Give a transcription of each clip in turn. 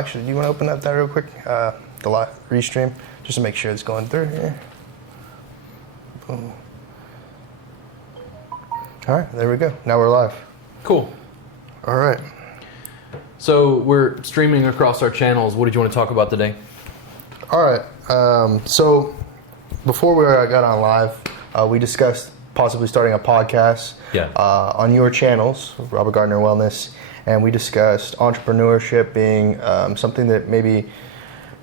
Actually, do you want to open up that real quick? The live restream, just to make sure it's going through here. Boom. All right, there we go. Now we're live. Cool. All right. So we're streaming across our channels. What did you want to talk about today? All right. So before we got on live, we discussed possibly starting a podcast on your channels, Robert Gardner Wellness, and we discussed entrepreneurship being something that maybe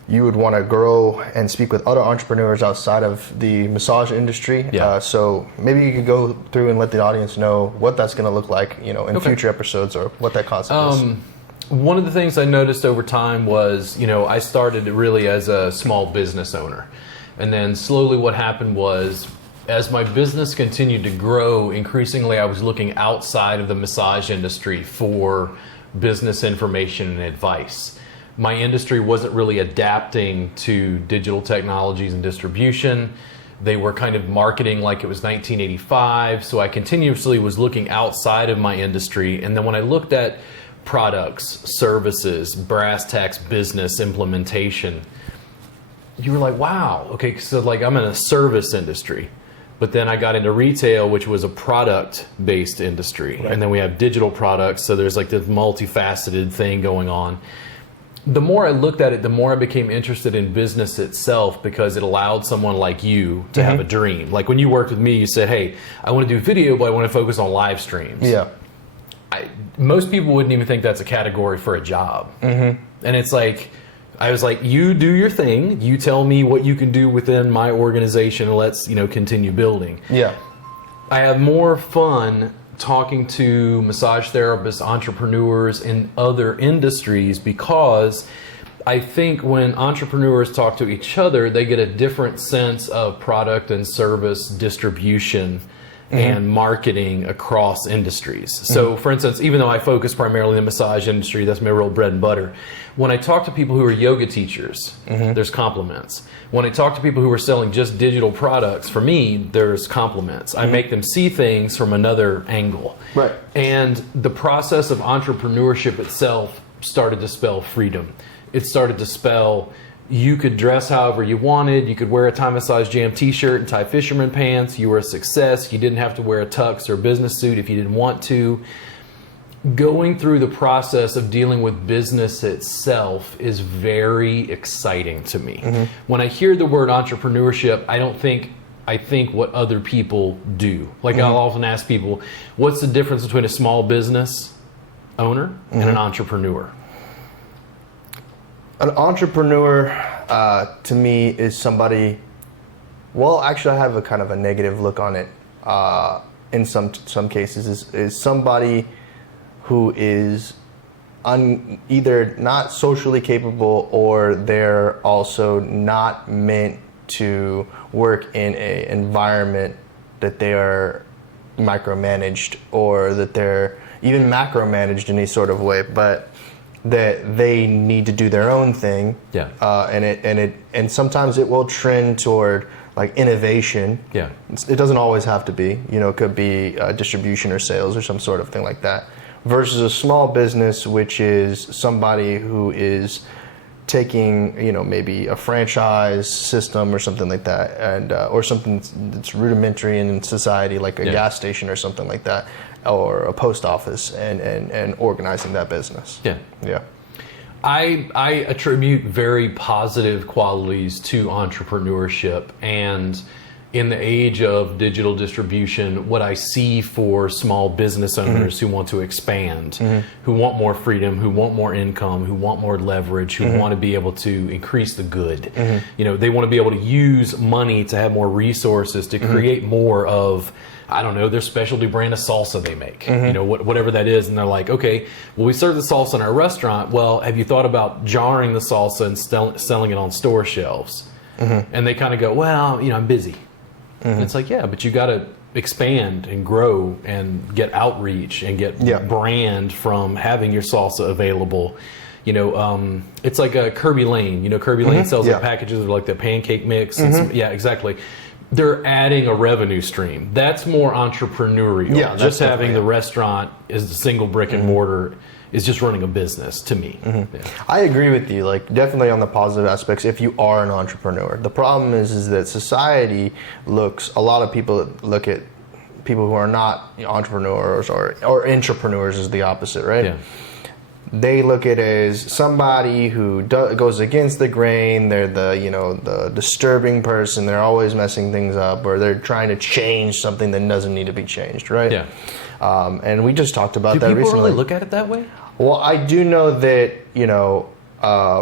you would want to grow and speak with other entrepreneurs outside of the massage industry. Yeah. So maybe you could go through and let the audience know what that's going to look like, in future episodes, or what that concept is. One of the things I noticed over time was, I started really as a small business owner. And then slowly what happened was, as my business continued to grow, increasingly I was looking outside of the massage industry for business information and advice. My industry wasn't really adapting to digital technologies and distribution. They were kind of marketing like it was 1985, so I continuously was looking outside of my industry. And then when I looked at products, services, brass tacks business implementation, you were like, wow, okay, so like I'm in a service industry. But then I got into retail, which was a product-based industry. Right. And then we have digital products, so there's like this multifaceted thing going on. The more I looked at it, the more I became interested in business itself, because it allowed someone like you to have a dream. Like when you worked with me, you said, hey, I want to do video, but I want to focus on live streams. Yeah. Most people wouldn't even think that's a category for a job. And it's like, I was like, you do your thing. You tell me what you can do within my organization, and let's, continue building. Yeah. I have more fun talking to massage therapists, entrepreneurs in other industries, because I think when entrepreneurs talk to each other, they get a different sense of product and service distribution and marketing across industries. So for instance, even though I focus primarily in the massage industry, that's my real bread and butter. When I talk to people who are yoga teachers, there's compliments. When I talk to people who are selling just digital products, for me, there's compliments. I make them see things from another angle. Right. And the process of entrepreneurship itself started to spell freedom. It started to spell you could dress however you wanted. You could wear a Thai Massage Jam t-shirt and Thai fisherman pants. You were a success. You didn't have to wear a tux or business suit if you didn't want to. Going through the process of dealing with business itself is very exciting to me. When I hear the word entrepreneurship, I think what other people do. Like I'll often ask people, what's the difference between a small business owner and an entrepreneur? An entrepreneur, to me, is somebody. Well, actually, I have a kind of a negative look on it. In some cases, is somebody who is either not socially capable, or they're also not meant to work in an environment that they are micromanaged, or that they're even macromanaged in any sort of way, but that they need to do their own thing. Yeah. And sometimes it will trend toward like innovation. Yeah. It doesn't always have to be. It could be distribution or sales or some sort of thing like that. Versus a small business, which is somebody who is taking, maybe a franchise system or something like that, and or something that's rudimentary in society, like a gas station or something like that, or a post office, and organizing that business. Yeah. Yeah. I attribute very positive qualities to entrepreneurship, and in the age of digital distribution, what I see for small business owners who want to expand, who want more freedom, who want more income, who want more leverage, who want to be able to increase the good. They want to be able to use money to have more resources to create more of, I don't know, their specialty brand of salsa they make, whatever that is. And they're like, okay, well, we serve the salsa in our restaurant. Well, have you thought about jarring the salsa and selling it on store shelves? And they kind of go, well, I'm busy. And it's like, yeah, but you got to expand and grow and get outreach and get brand from having your salsa available. It's like a Kirby Lane. Kirby Lane sells like packages of like the pancake mix. And exactly. they're adding a revenue stream. That's more entrepreneurial. Yeah, that's just having definitely the restaurant as a single brick and mortar is just running a business to me. Yeah. I agree with you, like definitely on the positive aspects if you are an entrepreneur. The problem is that society a lot of people look at people who are not entrepreneurs or intrapreneurs is the opposite, right? Yeah. They look at it as somebody who goes against the grain. They're the disturbing person. They're always messing things up, or they're trying to change something that doesn't need to be changed, right? Yeah. And we just talked about that Do people recently. really look at it that way? Well, I do know that,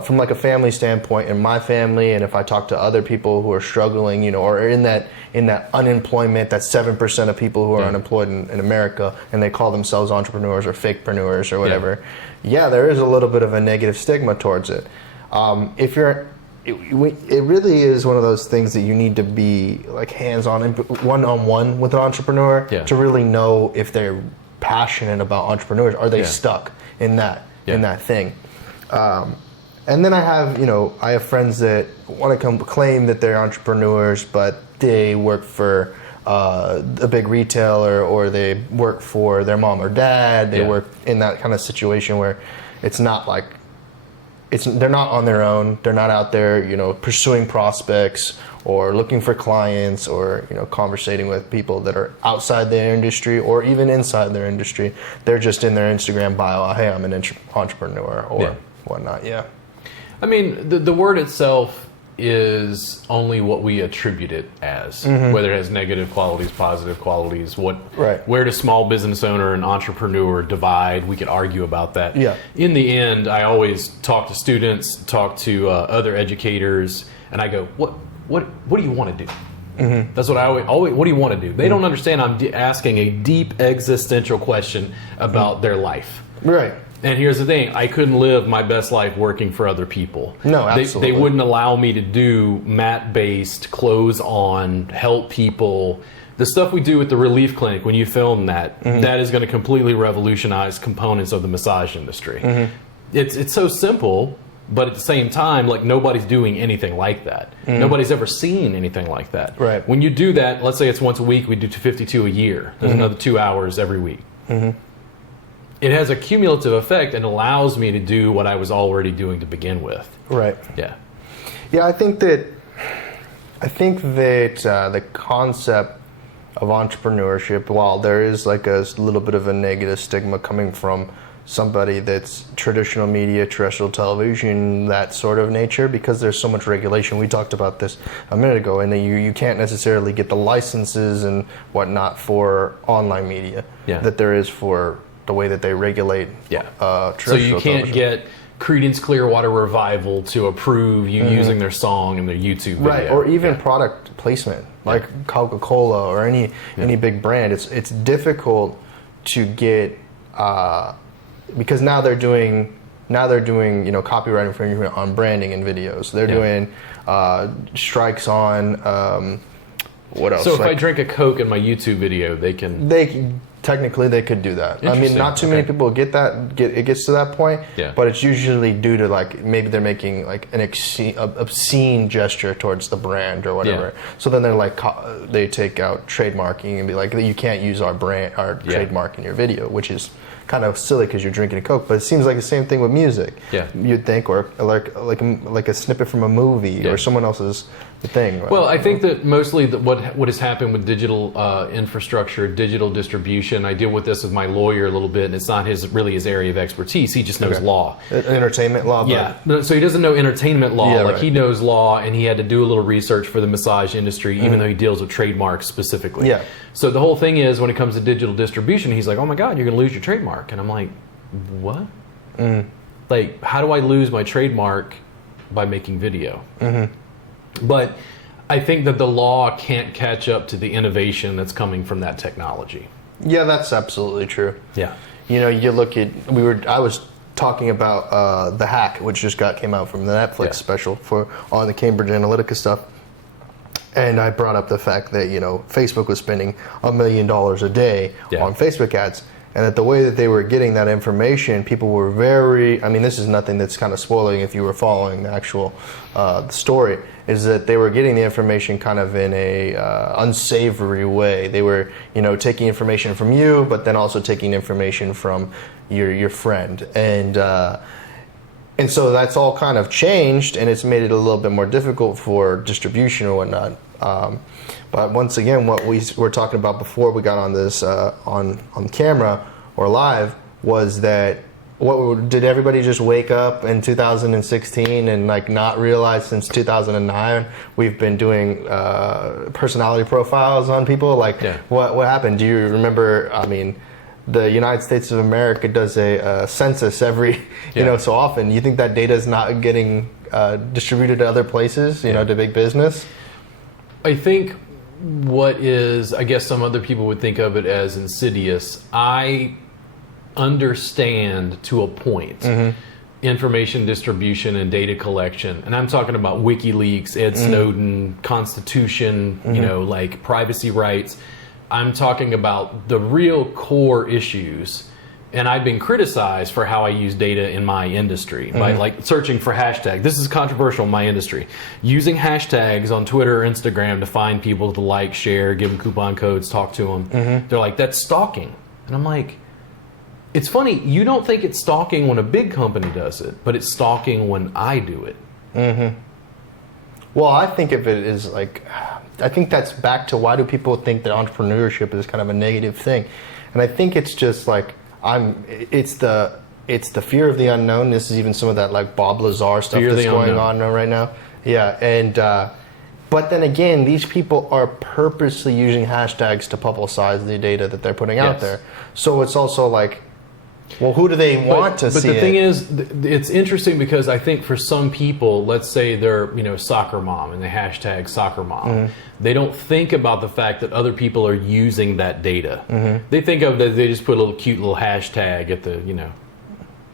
from like a family standpoint, in my family, and if I talk to other people who are struggling, or in that unemployment, that 7% of people who are unemployed in America, and they call themselves entrepreneurs or fakepreneurs or whatever. Yeah, there is a little bit of a negative stigma towards it. It really is one of those things that you need to be like hands-on and one-on-one with an entrepreneur to really know if they're passionate about entrepreneurs. Are they stuck in that thing? And then I have friends that want to claim that they're entrepreneurs, but they work for a big retailer, or they work for their mom or dad. They work in that kind of situation where it's not like they're not on their own. They're not out there, pursuing prospects or looking for clients or, conversating with people that are outside their industry or even inside their industry. They're just in their Instagram bio, hey, I'm an entrepreneur or whatnot. Yeah. I mean, the word itself is only what we attribute it as, whether it has negative qualities, positive qualities. Where does small business owner and entrepreneur divide? We could argue about that. Yeah. In the end, I always talk to students, talk to other educators, and I go, what do you want to do? That's what I always. What do you want to do? They don't understand. I'm asking a deep existential question about their life. Right. And here's the thing, I couldn't live my best life working for other people. No, absolutely. They wouldn't allow me to do mat-based, clothes-on, help people. The stuff we do at the Relief Clinic, when you film that, that is going to completely revolutionize components of the massage industry. It's so simple, but at the same time, like nobody's doing anything like that. Nobody's ever seen anything like that. Right. When you do that, let's say it's once a week, we do 252 a year. There's another 2 hours every week. It has a cumulative effect and allows me to do what I was already doing to begin with. Right. Yeah. Yeah, I think that the concept of entrepreneurship, while there is like a little bit of a negative stigma coming from somebody that's traditional media, terrestrial television, that sort of nature, because there's so much regulation. We talked about this a minute ago, and you can't necessarily get the licenses and whatnot for online media that there is for the way that they regulate traditional So you can't television. get Creedence Clearwater Revival to approve you using their song in their YouTube video. Right, or even product placement, like Coca-Cola or any big brand. It's difficult to get because now they're doing copyright infringement on branding and videos. They're doing strikes on what else? So if I drink a Coke in my YouTube video, they can technically they could do that. I mean, not too many people get it gets to that point, but it's usually due to like maybe they're making like an obscene gesture towards the brand or whatever. So then they're like they take out trademarking and be like, you can't use our trademark in your video, which is kind of silly because you're drinking a Coke. But it seems like the same thing with music. You'd think, or like a snippet from a movie or someone else's thing. Well, I think that mostly what has happened with digital infrastructure, digital distribution. I deal with this with my lawyer a little bit, and it's not really his area of expertise. He just knows law, entertainment law. So he doesn't know entertainment law. Right. He knows law, and he had to do a little research for the massage industry, even though he deals with trademarks specifically. So the whole thing is, when it comes to digital distribution, he's like, "Oh my God, you're going to lose your trademark," and I'm like, "What? Like, how do I lose my trademark by making video?" But I think that the law can't catch up to the innovation that's coming from that technology. Yeah, that's absolutely true. Yeah. You look at I was talking about The Hack, which just came out from the Netflix special on the Cambridge Analytica stuff. And I brought up the fact that, Facebook was spending $1 million a day on Facebook ads. and that the way that they were getting that information, people were very, I mean, this is nothing that's kind of spoiling if you were following the actual story, is that they were getting the information kind of in a unsavory way. They were, you know, taking information from you, but then also taking information from your friend. And so that's all kind of changed, and it's made it a little bit more difficult for distribution or whatnot. But once again, what we were talking about before we got on this on camera or live was that did everybody just wake up in 2016 and like not realize since 2009 we've been doing personality profiles on people? Like, what happened? Do you remember? I mean, the United States of America does a census every, so often. You think that data is not getting distributed to other places, to big business? I think what is, I guess some other people would think of it as insidious. I understand to a point information distribution and data collection. And I'm talking about WikiLeaks, Ed Snowden, Constitution, like privacy rights. I'm talking about the real core issues, and I've been criticized for how I use data in my industry by like searching for hashtags. This is controversial in my industry. Using hashtags on Twitter or Instagram to find people to like, share, give them coupon codes, talk to them. They're like, that's stalking. And I'm like, it's funny, you don't think it's stalking when a big company does it, but it's stalking when I do it. Well, I think of it as like, I think that's back to why do people think that entrepreneurship is kind of a negative thing. And I think it's just like, it's the fear of the unknown. This is even some of that like Bob Lazar stuff that's going on right now. Yeah, and but then again, these people are purposely using hashtags to publicize the data that they're putting out there. So it's also like, well, who do they want to see? But the thing is, it's interesting because I think for some people, let's say they're soccer mom and they hashtag soccer mom. They don't think about the fact that other people are using that data. They think of that they just put a little cute little hashtag at the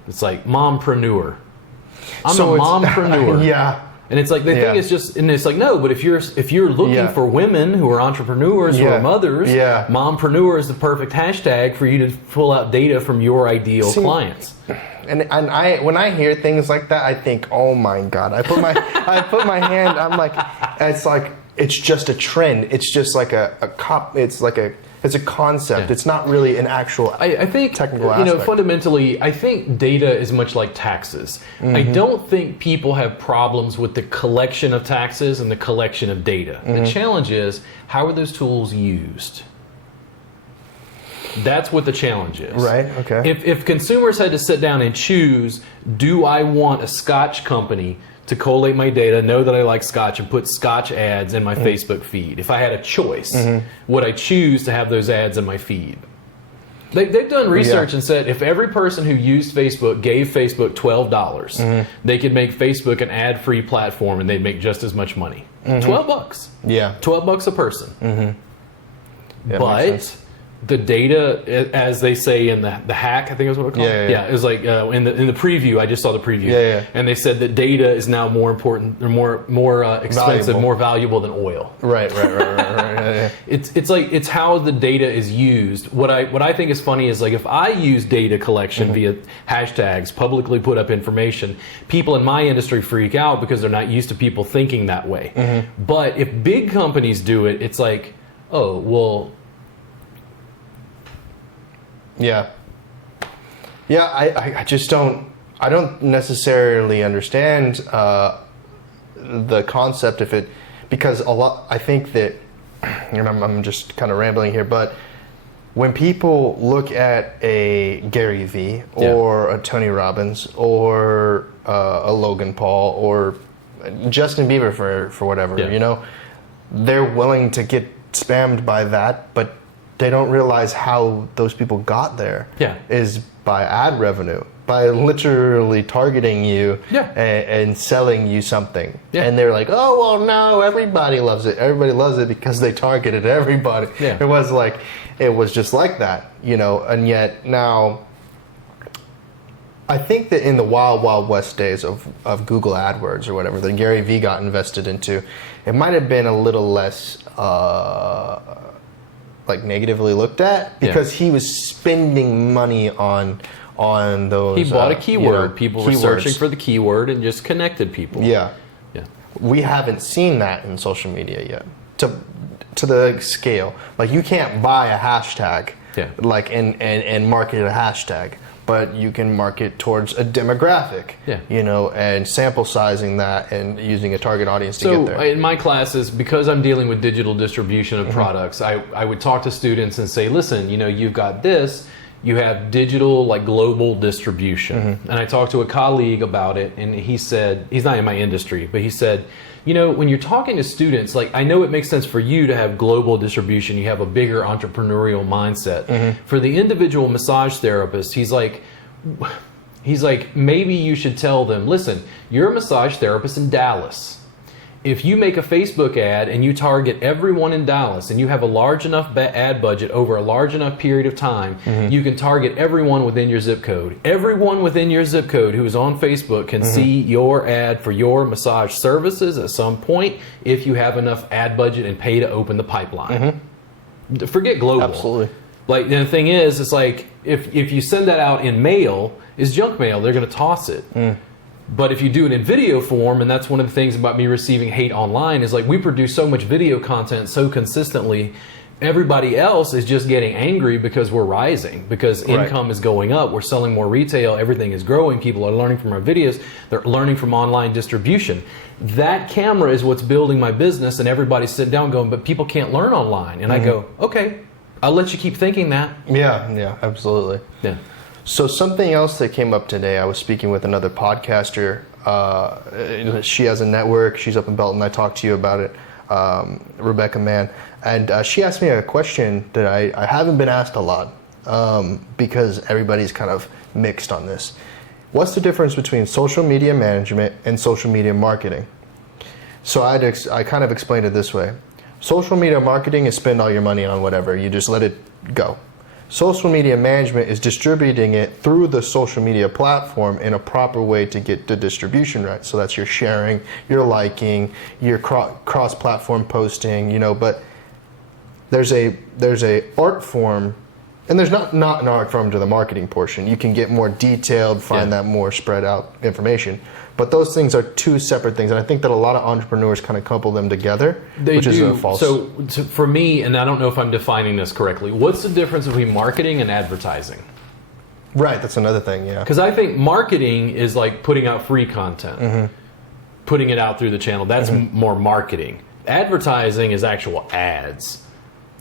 it's like mompreneur. I'm a mompreneur. Yeah. And it's like the thing is just, and it's like no, but if you're looking for women who are entrepreneurs, who are mothers, mompreneur is the perfect hashtag for you to pull out data from your ideal clients. And when I hear things like that, I think, oh my God! I put my hand. I'm like, it's just a trend. It's just like it's a concept. It's not really an actual. I think technical aspect. Fundamentally, I think data is much like taxes. I don't think people have problems with the collection of taxes and the collection of data. The challenge is, how are those tools used? That's what the challenge is. Right, okay. If consumers had to sit down and choose, do I want a Scotch company to collate my data, know that I like Scotch, and put Scotch ads in my Facebook feed? If I had a choice, would I choose to have those ads in my feed? They've done research and said if every person who used Facebook gave Facebook $12, they could make Facebook an ad-free platform and they'd make just as much money. $12. Yeah. $12 a person. But the data, as they say in the hack, I think is what it's called. Yeah, it was like in the preview. I just saw the preview. And they said that data is now more important, or more expensive, more valuable than oil. Right. It's like it's how the data is used. What I think is funny is like if I use data collection via hashtags, publicly put up information, people in my industry freak out because they're not used to people thinking that way. But if big companies do it, it's like, oh well. I just don't necessarily understand the concept of it, because I think that, I'm just kind of rambling here, but when people look at a Gary Vee or a Tony Robbins or a Logan Paul or Justin Bieber for whatever, they're willing to get spammed by that, but they don't realize how those people got there is by ad revenue, by literally targeting you and selling you something. And they're like, oh, well, no, everybody loves it. Everybody loves it because they targeted everybody. It was just like that, and yet now I think that in the wild, wild west days of Google AdWords or whatever that Gary Vee got invested into, it might have been a little less like negatively looked at because he was spending money on those. He bought a keyword. People were keywords. searching for the keyword and just connected people. Yeah. Yeah. We haven't seen that in social media yet to the scale. Like you can't buy a hashtag like and market a hashtag, but you can market towards a demographic, you know, and sample sizing that and using a target audience to get there. So in my classes, because I'm dealing with digital distribution of products, I would talk to students and say, listen, you know, you've got this, you have digital, like global distribution. And I talked to a colleague about it, and he said, he's not in my industry, but he said, you know, when you're talking to students, like I know it makes sense for you to have global distribution, you have a bigger entrepreneurial mindset. For the individual massage therapist, he's like, maybe you should tell them, listen, you're a massage therapist in Dallas. If you make a Facebook ad and you target everyone in Dallas and you have a large enough ad budget over a large enough period of time, you can target everyone within your zip code. Everyone within your zip code who is on Facebook can see your ad for your massage services at some point if you have enough ad budget and pay to open the pipeline. Forget global. Absolutely. Like, the thing is, it's like if you send that out in mail, it's junk mail. They're going to toss it. But if you do it in video form, and that's one of the things about me receiving hate online, is like we produce so much video content so consistently, everybody else is just getting angry because we're rising, because income is going up, we're selling more retail, everything is growing, people are learning from our videos, they're learning from online distribution. That camera is what's building my business, and everybody's sitting down going, but people can't learn online. And I go, okay, I'll let you keep thinking that. Yeah, absolutely. Yeah. So something else that came up today, I was speaking with another podcaster. She has a network. She's up in Belton. I talked to you about it, Rebecca Mann. And she asked me a question that I haven't been asked a lot because everybody's kind of mixed on this. What's the difference between social media management and social media marketing? So I kind of explained it this way. Social media marketing is spend all your money on whatever. You just let it go. Social media management is distributing it through the social media platform in a proper way to get the distribution right. So that's your sharing, your liking, your cross-platform posting, you know, but there's a art form, and there's not an art form to the marketing portion. You can get more detailed, find that more spread out information. But those things are two separate things, and I think that a lot of entrepreneurs kind of couple them together, which is a false. So for me, and I don't know if I'm defining this correctly, what's the difference between marketing and advertising? Right, that's another thing, yeah. Because I think marketing is like putting out free content, putting it out through the channel. That's more marketing. Advertising is actual ads.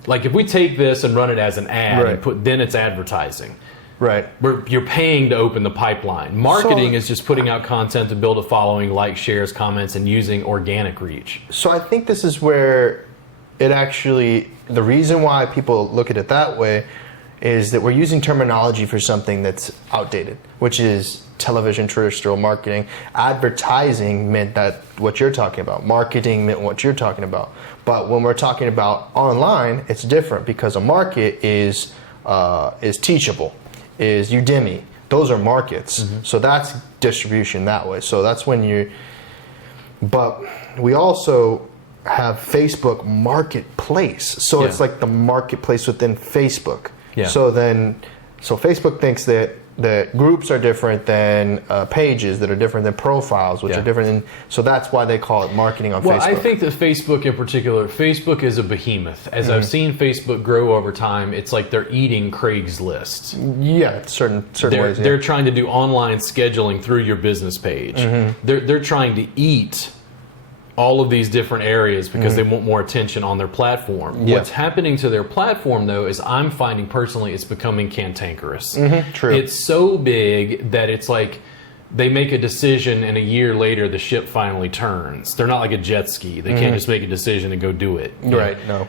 Like if we take this and run it as an ad, and then it's advertising. Right. You're paying to open the pipeline. Marketing is just putting out content to build a following, like, shares, comments, and using organic reach. So I think this is where it actually, the reason why people look at it that way is that we're using terminology for something that's outdated, which is television, terrestrial marketing. Advertising meant that what you're talking about. Marketing meant what you're talking about. But when we're talking about online, it's different because a market is teachable. Is Udemy. Those are markets. So that's distribution that way. So that's when but we also have Facebook Marketplace. So it's like the marketplace within Facebook. So Facebook thinks that groups are different than pages, that are different than profiles, which are different than, so that's why they call it marketing on Facebook. Well, I think that Facebook in particular, Facebook is a behemoth. As I've seen Facebook grow over time, it's like they're eating Craigslist. Yeah, certain ways. They're trying to do online scheduling through your business page. They're trying to eat all of these different areas because they want more attention on their platform. What's happening to their platform, though, is I'm finding personally it's becoming cantankerous. True. It's so big that it's like they make a decision and a year later the ship finally turns. They're not like a jet ski. They can't just make a decision and go do it. Right, no.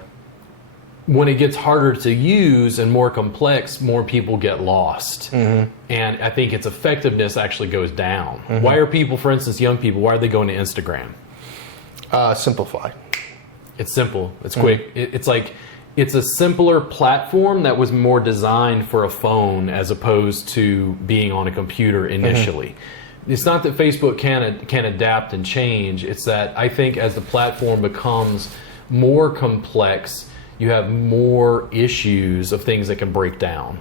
When it gets harder to use and more complex, more people get lost. And I think its effectiveness actually goes down. Why are people, for instance, young people, why are they going to Instagram? Simplify. It's simple. It's quick. It's like it's a simpler platform that was more designed for a phone as opposed to being on a computer initially. It's not that Facebook can adapt and change. It's that I think as the platform becomes more complex, you have more issues of things that can break down,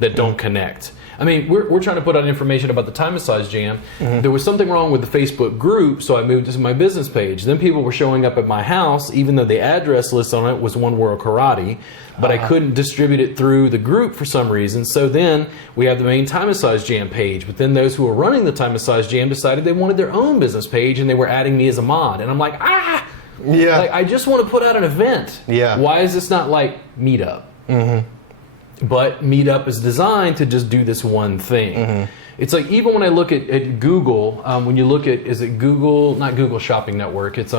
that don't connect. I mean, we're trying to put out information about the Time Massage Jam. There was something wrong with the Facebook group, so I moved to my business page. Then people were showing up at my house, even though the address list on it was One World Karate, but I couldn't distribute it through the group for some reason. So then we have the main Time Massage Jam page, but then those who were running the Time Massage Jam decided they wanted their own business page, and they were adding me as a mod. And I'm like, Yeah. like, I just want to put out an event. Yeah. Why is this not like Meetup? But Meetup is designed to just do this one thing. It's like, even when I look at Google, when you look at, is it Google, not Google Shopping Network, it's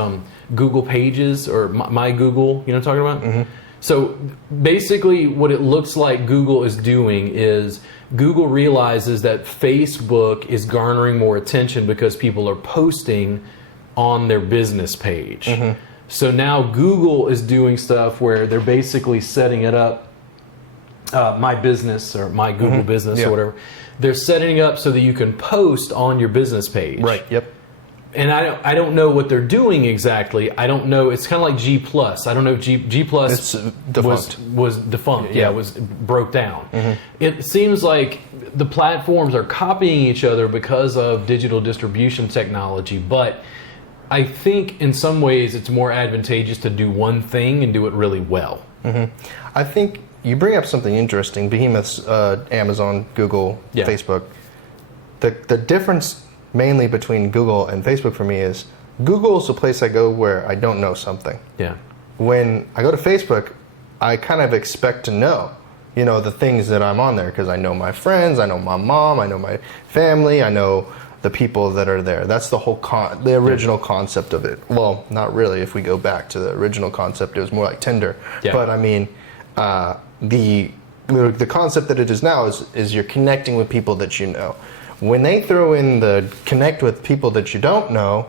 Google Pages or My Google, you know what I'm talking about? So basically what it looks like Google is doing is Google realizes that Facebook is garnering more attention because people are posting on their business page. So now Google is doing stuff where they're basically setting it up, My Business or My Google Business or whatever. They're setting it up so that you can post on your business page. Right. Yep. And I don't know what they're doing exactly. I don't know. It's kind of like G+. I don't know if G+ It's defunct. was defunct. Yeah, it was broke down. It seems like the platforms are copying each other because of digital distribution technology, but I think in some ways it's more advantageous to do one thing and do it really well. I think you bring up something interesting. Behemoths, Amazon, Google, Facebook. The difference mainly between Google and Facebook for me is Google is a place I go where I don't know something. Yeah. When I go to Facebook, I kind of expect to know, the things that I'm on there because I know my friends, I know my mom, I know my family, I know the people that are there. That's the whole the original concept of it. Well, not really. If we go back to the original concept, it was more like Tinder. Yeah. But I mean, the concept that it is now is you're connecting with people that you know. When they throw in the connect with people that you don't know,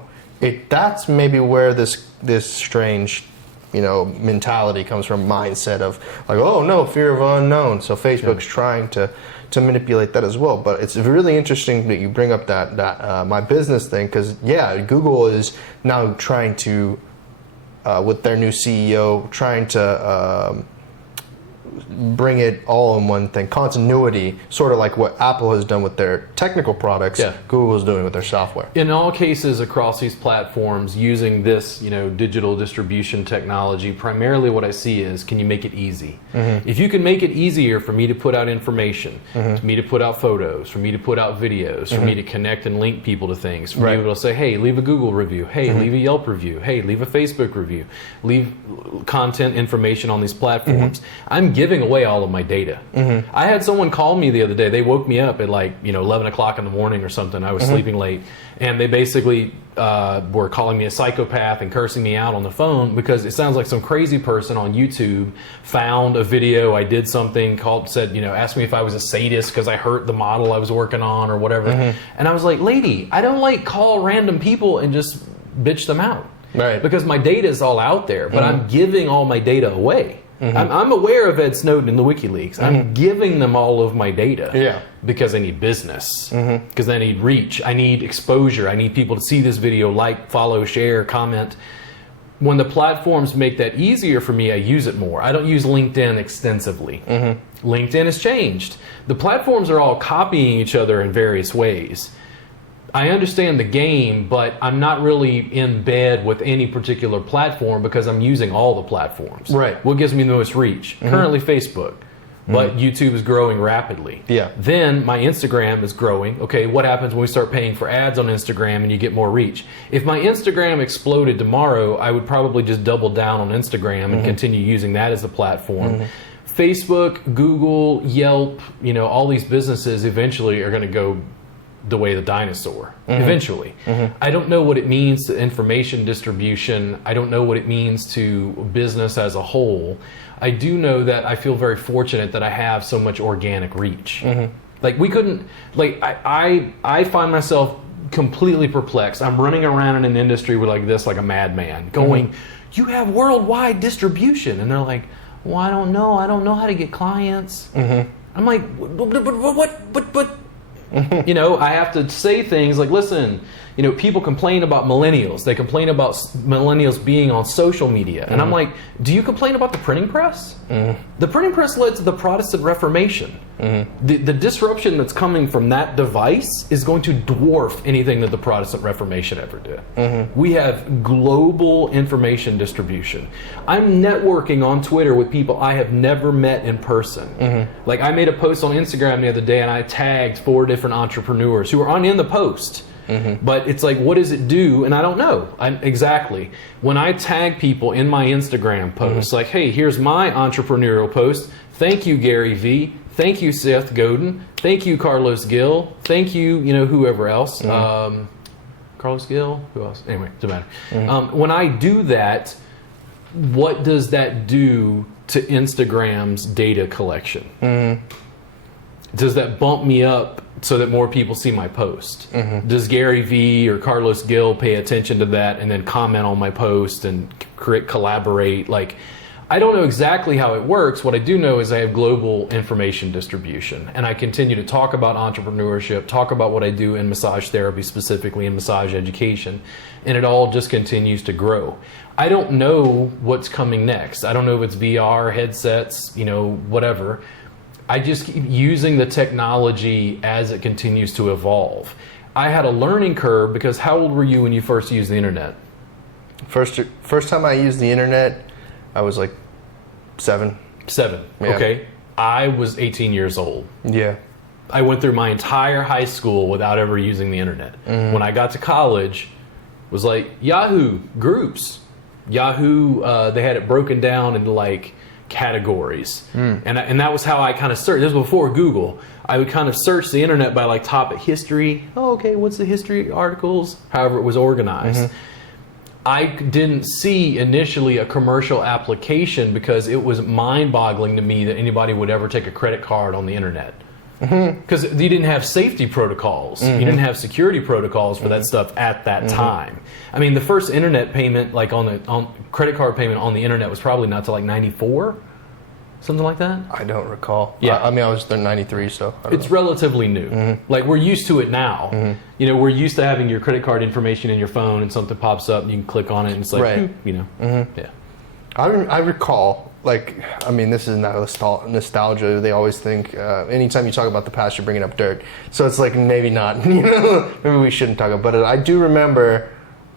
that's maybe where this strange, mentality comes from, mindset of like, oh no, fear of unknown. So Facebook's trying to manipulate that as well. But it's really interesting that you bring up that My Business thing, because Google is now trying to, with their new CEO, trying to bring it all in one thing, continuity, sort of like what Apple has done with their technical products, Google is doing with their software. In all cases across these platforms, using this, digital distribution technology, primarily what I see is, can you make it easy? If you can make it easier for me to put out information, for me to put out photos, for me to put out videos, for me to connect and link people to things, for me to be able to say, hey, leave a Google review, hey, leave a Yelp review, hey, leave a Facebook review, leave content information on these platforms. I'm giving away all of my data. I had someone call me the other day. They woke me up at 11 o'clock in the morning or something. I was sleeping late, and they basically were calling me a psychopath and cursing me out on the phone because it sounds like some crazy person on YouTube found a video. I did something, asked me if I was a sadist because I hurt the model I was working on or whatever. And I was like, lady, I don't call random people and just bitch them out. Right. Because my data is all out there, but I'm giving all my data away. I'm aware of Ed Snowden and the WikiLeaks. I'm giving them all of my data because I need business, because I need reach, I need exposure, I need people to see this video, follow, share, comment. When the platforms make that easier for me, I use it more. I don't use LinkedIn extensively. LinkedIn has changed. The platforms are all copying each other in various ways. I understand the game, but I'm not really in bed with any particular platform because I'm using all the platforms. Right. What gives me the most reach? Currently Facebook, but YouTube is growing rapidly. Yeah. Then my Instagram is growing. Okay, what happens when we start paying for ads on Instagram and you get more reach? If my Instagram exploded tomorrow, I would probably just double down on Instagram and continue using that as a platform. Facebook, Google, Yelp, all these businesses eventually are going to go the way of the dinosaur, eventually. I don't know what it means to information distribution. I don't know what it means to business as a whole. I do know that I feel very fortunate that I have so much organic reach. We couldn't, I find myself completely perplexed. I'm running around in an industry with like a madman going, you have worldwide distribution. And they're like, well, I don't know how to get clients. I'm like, but I have to say things like, listen, people complain about millennials. They complain about millennials being on social media. And I'm like, do you complain about the printing press? The printing press led to the Protestant Reformation. The disruption that's coming from that device is going to dwarf anything that the Protestant Reformation ever did. We have global information distribution. I'm networking on Twitter with people I have never met in person. Like, I made a post on Instagram the other day and I tagged 4 different entrepreneurs who are in the post. But it's like, what does it do? And I don't know exactly. When I tag people in my Instagram posts, like, hey, here's my entrepreneurial post. Thank you, Gary V. Thank you, Seth Godin. Thank you, Carlos Gill. Thank you, whoever else. Carlos Gill? Who else? Anyway, doesn't matter. When I do that, what does that do to Instagram's data collection? Does that bump me up so that more people see my post? Does Gary V or Carlos Gill pay attention to that and then comment on my post and collaborate? Like, I don't know exactly how it works. What I do know is I have global information distribution, and I continue to talk about entrepreneurship, talk about what I do in massage therapy, specifically in massage education, and it all just continues to grow. I don't know what's coming next. I don't know if it's VR, headsets, whatever. I just keep using the technology as it continues to evolve. I had a learning curve because how old were you when you first used the internet? First time I used the internet, I was like 7. 7. Yeah. Okay. I was 18 years old. Yeah. I went through my entire high school without ever using the internet. When I got to college, it was like Yahoo groups. Yahoo, they had it broken down into like categories. And that was how I kind of searched. This was before Google. I would kind of search the internet by like topic history. Oh, okay, what's the history articles? However it was organized. I didn't see initially a commercial application because it was mind-boggling to me that anybody would ever take a credit card on the internet. Because you didn't have safety protocols. You didn't have security protocols for that stuff at that time. I mean, the first internet payment, like on credit card payment on the internet was probably not till like 94, something like that. I don't recall. Yeah. I mean, I was there in 93, so I don't it's know. relatively new. Like, we're used to it now. We're used to having your credit card information in your phone and something pops up and you can click on it and it's like, Right. Yeah. I recall, like, I mean, this is not nostalgia. They always think, anytime you talk about the past, you're bringing up dirt. So it's like, maybe not, maybe we shouldn't talk about it. I do remember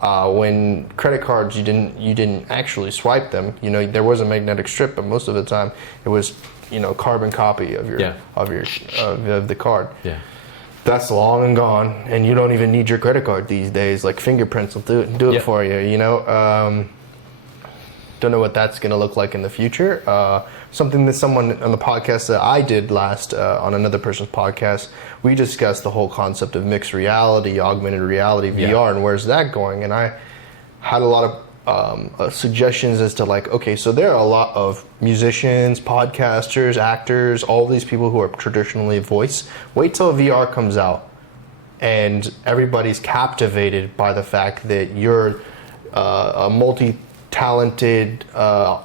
when credit cards, you didn't actually swipe them. There was a magnetic strip, but most of the time it was, carbon copy of of the card. Yeah. That's long and gone, and you don't even need your credit card these days. Like, fingerprints will do it for you. Don't know what that's going to look like in the future. Something that someone on the podcast that I did last on another person's podcast, we discussed the whole concept of mixed reality, augmented reality, VR, and where's that going? And I had a lot of suggestions as to like, okay, so there are a lot of musicians, podcasters, actors, all these people who are traditionally voice. Wait till VR comes out and everybody's captivated by the fact that you're a multi-talented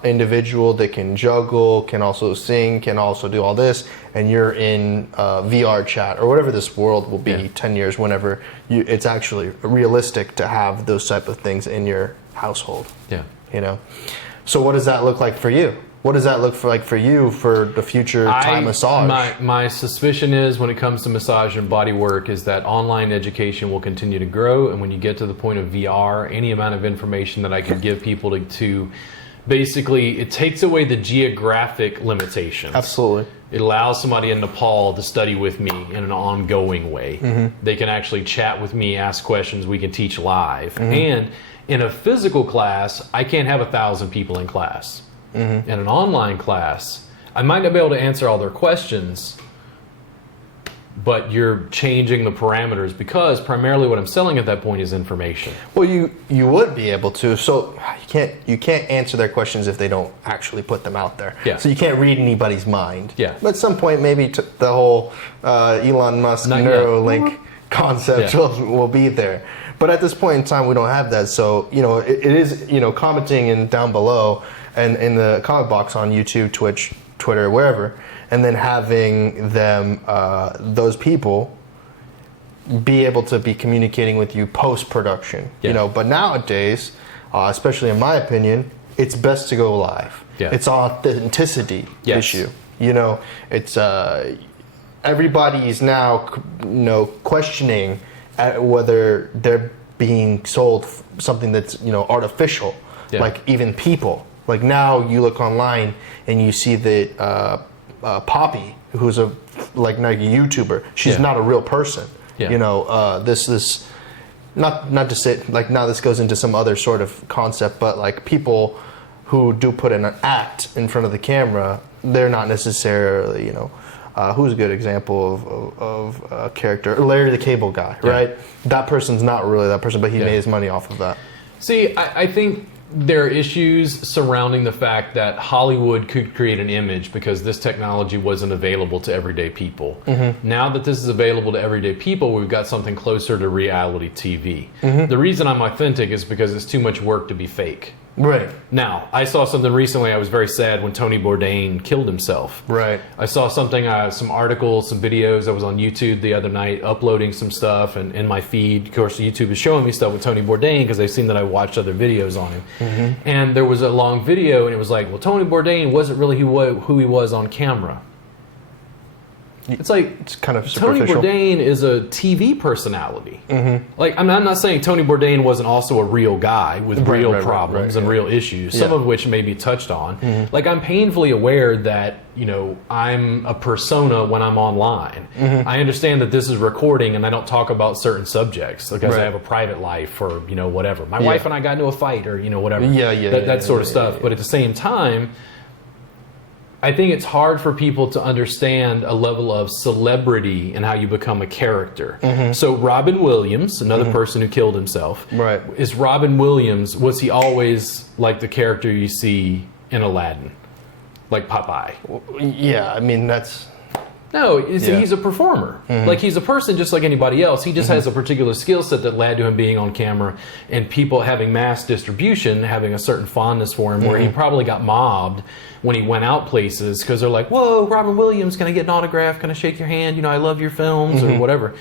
individual that can juggle, can also sing, can also do all this, and you're in VR chat or whatever this world will be 10 years, whenever it's actually realistic to have those type of things in your household. So what does that look like for you? What does that look like for you for the future Thai massage? My suspicion is, when it comes to massage and body work, is that online education will continue to grow, and when you get to the point of VR, any amount of information that I can give people to basically, it takes away the geographic limitations. Absolutely. It allows somebody in Nepal to study with me in an ongoing way. They can actually chat with me, ask questions, we can teach live. And in a physical class, I can't have 1,000 people in class. In an online class, I might not be able to answer all their questions, but you're changing the parameters, because primarily what I'm selling at that point is information. Well, you would be able to. So you can't answer their questions if they don't actually put them out there. Yeah. So you can't read anybody's mind. Yeah. But at some point, maybe the whole Elon Musk Neuralink concept will be there. But at this point in time, we don't have that. So it is commenting and down below and in the comment box on YouTube, Twitch, Twitter, wherever, and then having them those people be able to be communicating with you post-production. Yeah. You know, but nowadays, especially in my opinion, it's best to go live. Yeah. It's authenticity issue. You know, it's everybody is now, questioning whether they're being sold something that's, artificial. Yeah. Like even people. Like now you look online and you see that Poppy, who's a YouTuber, she's not a real person. Yeah. You know, this not to say like now this goes into some other sort of concept, but like people who do put in an act in front of the camera, they're not necessarily, who's a good example of a character? Larry the Cable Guy, right? That person's not really that person, but he made his money off of that. See, I think there are issues surrounding the fact that Hollywood could create an image because this technology wasn't available to everyday people. Mm-hmm. Now that this is available to everyday people, we've got something closer to reality TV. Mm-hmm. The reason I'm authentic is because it's too much work to be fake. Right. Now, I saw something recently. I was very sad when Tony Bourdain killed himself. Right. I saw something, some articles, some videos. I was on YouTube the other night uploading some stuff, and in my feed, of course, YouTube is showing me stuff with Tony Bourdain because they've seen that I watched other videos on him. Mm-hmm. And there was a long video, and it was like, well, Tony Bourdain wasn't really who he was on camera. It's like it's kind of Tony superficial. Bourdain is a TV personality. Mm-hmm. Like I'm not saying Tony Bourdain wasn't also a real guy with real problems and real issues, some of which may be touched on. Mm-hmm. Like I'm painfully aware that I'm a persona when I'm online. Mm-hmm. I understand that this is recording and I don't talk about certain subjects because I have a private life or whatever. My wife and I got into a fight or whatever. That sort of stuff. But at the same time, I think it's hard for people to understand a level of celebrity and how you become a character. Mm-hmm. So Robin Williams, another person who killed himself, is Robin Williams, was he always like the character you see in Aladdin? Like Popeye? Yeah, I mean, that's... No, he's a performer. Mm-hmm. Like he's a person just like anybody else. He just has a particular skill set that led to him being on camera and people having mass distribution, having a certain fondness for him, where he probably got mobbed when he went out places because they're like, whoa, Robin Williams, can I get an autograph? Can I shake your hand? I love your films or whatever.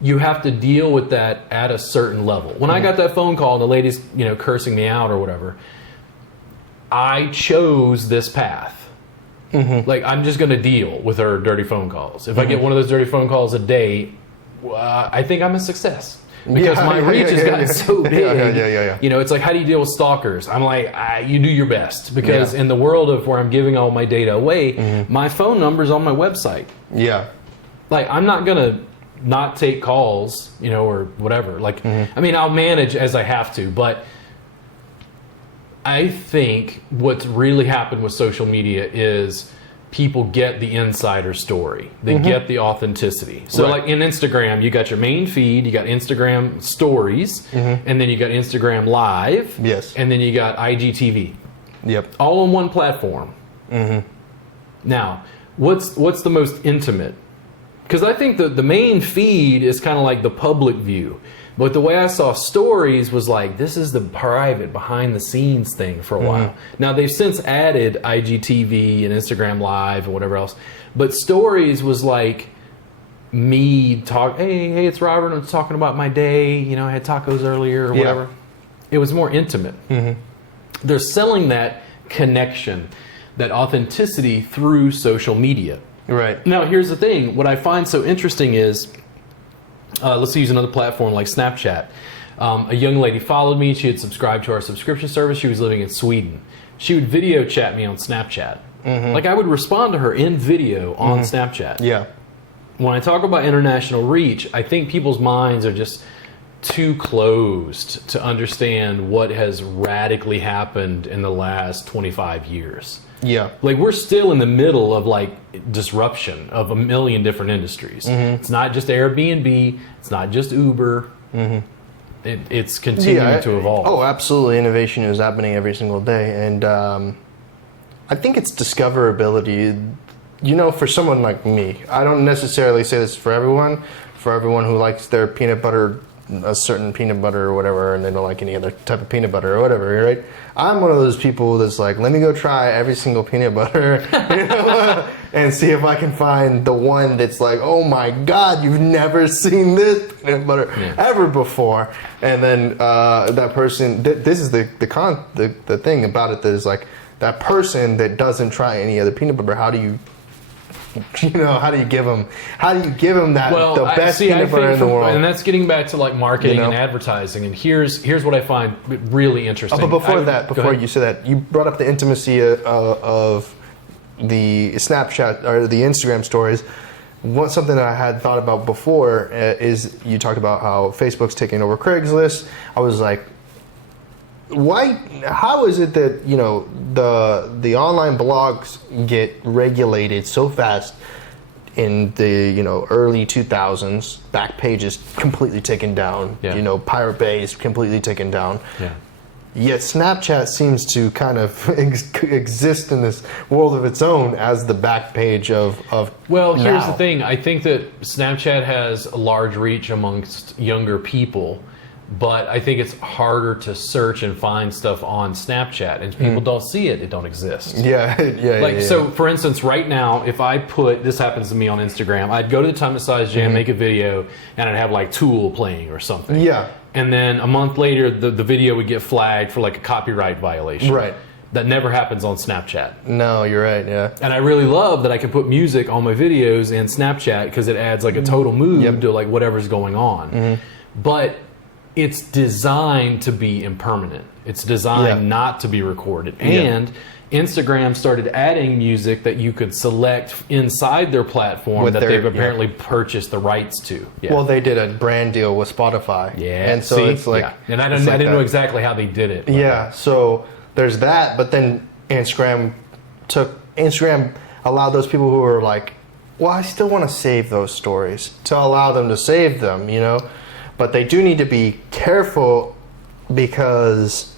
You have to deal with that at a certain level. When I got that phone call and the lady's cursing me out or whatever, I chose this path. Mm-hmm. Like, I'm just going to deal with her dirty phone calls. If I get one of those dirty phone calls a day, I think I'm a success. Because my reach has gotten so big. It's like, how do you deal with stalkers? I'm like, you do your best. Because in the world of where I'm giving all my data away, my phone number's on my website. Yeah. Like, I'm not going to not take calls, or whatever. Like, I mean, I'll manage as I have to, but I think what's really happened with social media is people get the insider story. They get the authenticity. So like in Instagram, you got your main feed, you got Instagram stories, and then you got Instagram Live, and then you got IGTV. Yep. All on one platform. Now, what's the most intimate? Because I think the main feed is kind of like the public view. But the way I saw stories was like, this is the private, behind-the-scenes thing for a while. Now, they've since added IGTV and Instagram Live and whatever else. But stories was like me talk, hey, it's Robert, I'm talking about my day. I had tacos earlier or whatever. It was more intimate. They're selling that connection, that authenticity through social media. Right. Now, here's the thing. What I find so interesting is... let's use another platform like Snapchat. A young lady followed me. She had subscribed to our subscription service. She was living in Sweden. She would video chat me on Snapchat. Like I would respond to her in video on Snapchat. Yeah. When I talk about international reach, I think people's minds are just too closed to understand what has radically happened in the last 25 years. Yeah. Like we're still in the middle of like disruption of a million different industries. It's not just Airbnb. It's not just Uber. It's continuing to evolve. Oh, absolutely. Innovation is happening every single day. And I think it's discoverability. For someone like me, I don't necessarily say this for everyone who likes their peanut butter, a certain peanut butter or whatever, and they don't like any other type of peanut butter or whatever, right? I'm one of those people that's like, let me go try every single peanut butter, and see if I can find the one that's like, oh my God, you've never seen this peanut butter ever before. And then that person, this is the thing about it that is like, that person that doesn't try any other peanut butter, how do you give them that the best peanut butter in the world? And that's getting back to like marketing and advertising. And here's what I find really interesting. But before you say that, you brought up the intimacy of the Snapchat or the Instagram stories. Something that I had thought about before is you talked about how Facebook's taking over Craigslist. I was like, why? How is it that the online blogs get regulated so fast in the early 2000s? Back pages completely taken down. Pirate Bay is completely taken down. Yeah. Yet Snapchat seems to kind of exist in this world of its own as the back page of Well, now. Here's the thing. I think that Snapchat has a large reach amongst younger people. But I think it's harder to search and find stuff on Snapchat, and people don't see it; it don't exist. So, for instance, right now, if I this happens to me on Instagram, I'd go to the Time of Size Jam, make a video, and I'd have like Tool playing or something. Yeah. And then a month later, the video would get flagged for like a copyright violation. Right. That never happens on Snapchat. No, you're right, yeah. And I really love that I can put music on my videos in Snapchat because it adds like a total mood to like whatever's going on. But it's designed to be impermanent. It's designed not to be recorded. And Instagram started adding music that you could select inside their platform they've apparently purchased the rights to. Yeah. Well, they did a brand deal with Spotify. Yeah. And so it's like... And I didn't know exactly how they did it. Yeah, so there's that, but then Instagram allowed those people who were like, well, I still want to save those stories, to allow them to save them, But they do need to be careful because,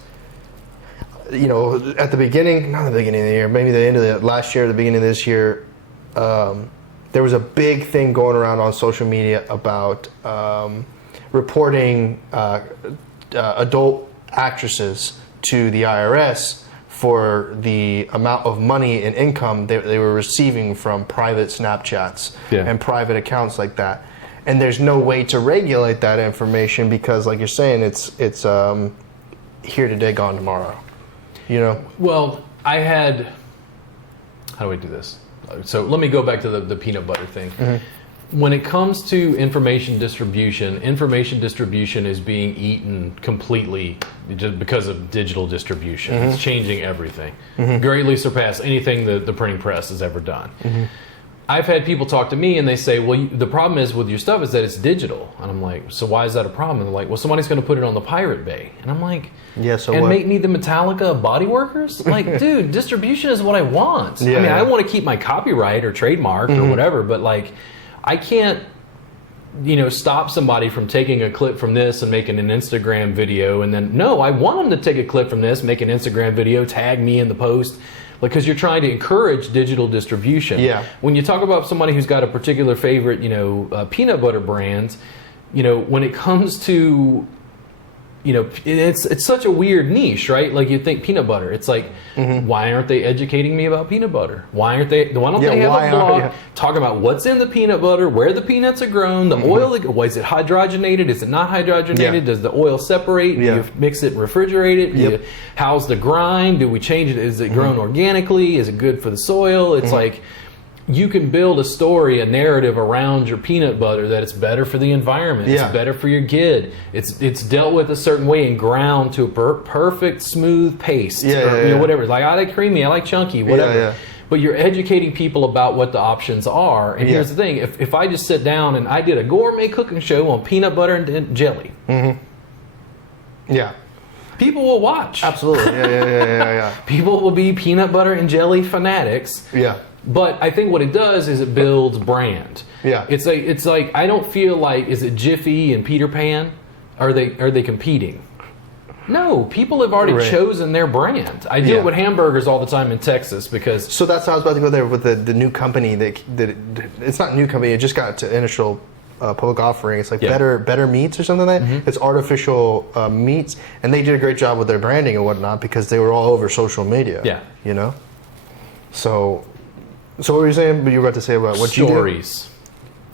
at the beginning, not the beginning of the year, maybe the end of the last year, the beginning of this year, there was a big thing going around on social media about reporting adult actresses to the IRS for the amount of money and income they were receiving from private Snapchats and private accounts like that. And there's no way to regulate that information because, like you're saying, it's here today, gone tomorrow. Well, how do I do this? So let me go back to the peanut butter thing. When it comes to information distribution is being eaten completely just because of digital distribution. It's changing everything. Greatly surpassed anything the printing press has ever done. I've had people talk to me and they say, well, the problem is with your stuff is that it's digital. And I'm like, so why is that a problem? And they're like, well, somebody's going to put it on the Pirate Bay. And I'm like, make me the Metallica Body Workers? Like, dude, distribution is what I want. I want to keep my copyright or trademark or whatever, but like, I can't, stop somebody from taking a clip from this and making an Instagram video. And then, no, I want them to take a clip from this, make an Instagram video, tag me in the post. Because you're trying to encourage digital distribution. Yeah. When you talk about somebody who's got a particular favorite, peanut butter brand, when it comes to, it's such a weird niche, right? Like you think peanut butter. It's like, why aren't they educating me about peanut butter? Why don't they have a blog talking about what's in the peanut butter, where the peanuts are grown, the oil, is it hydrogenated? Is it not hydrogenated? Yeah. Does the oil separate? Do you mix it and refrigerate it? How's the grind? Do we change it? Is it grown organically? Is it good for the soil? It's like, you can build a story, a narrative around your peanut butter that it's better for the environment. It's better for your kid. It's dealt with a certain way and ground to a perfect smooth paste. Whatever. Like, I like creamy, I like chunky, whatever. But you're educating people about what the options are. And here's the thing: if I just sit down and I did a gourmet cooking show on peanut butter and jelly, people will watch. Absolutely. People will be peanut butter and jelly fanatics. Yeah. But I think what it does is it builds brand. Yeah. It's like I don't feel like, is it Jiffy and Peter Pan? Are they competing? No, people have already chosen their brand. I do it with hamburgers all the time in Texas because. So that's how I was about to go there with the new company that it's not a new company. It just got to initial public offering. It's like better meats or something like that. It's artificial meats, and they did a great job with their branding and whatnot because they were all over social media. Yeah. So. So what were you saying? You were about to say about what you do? Stories.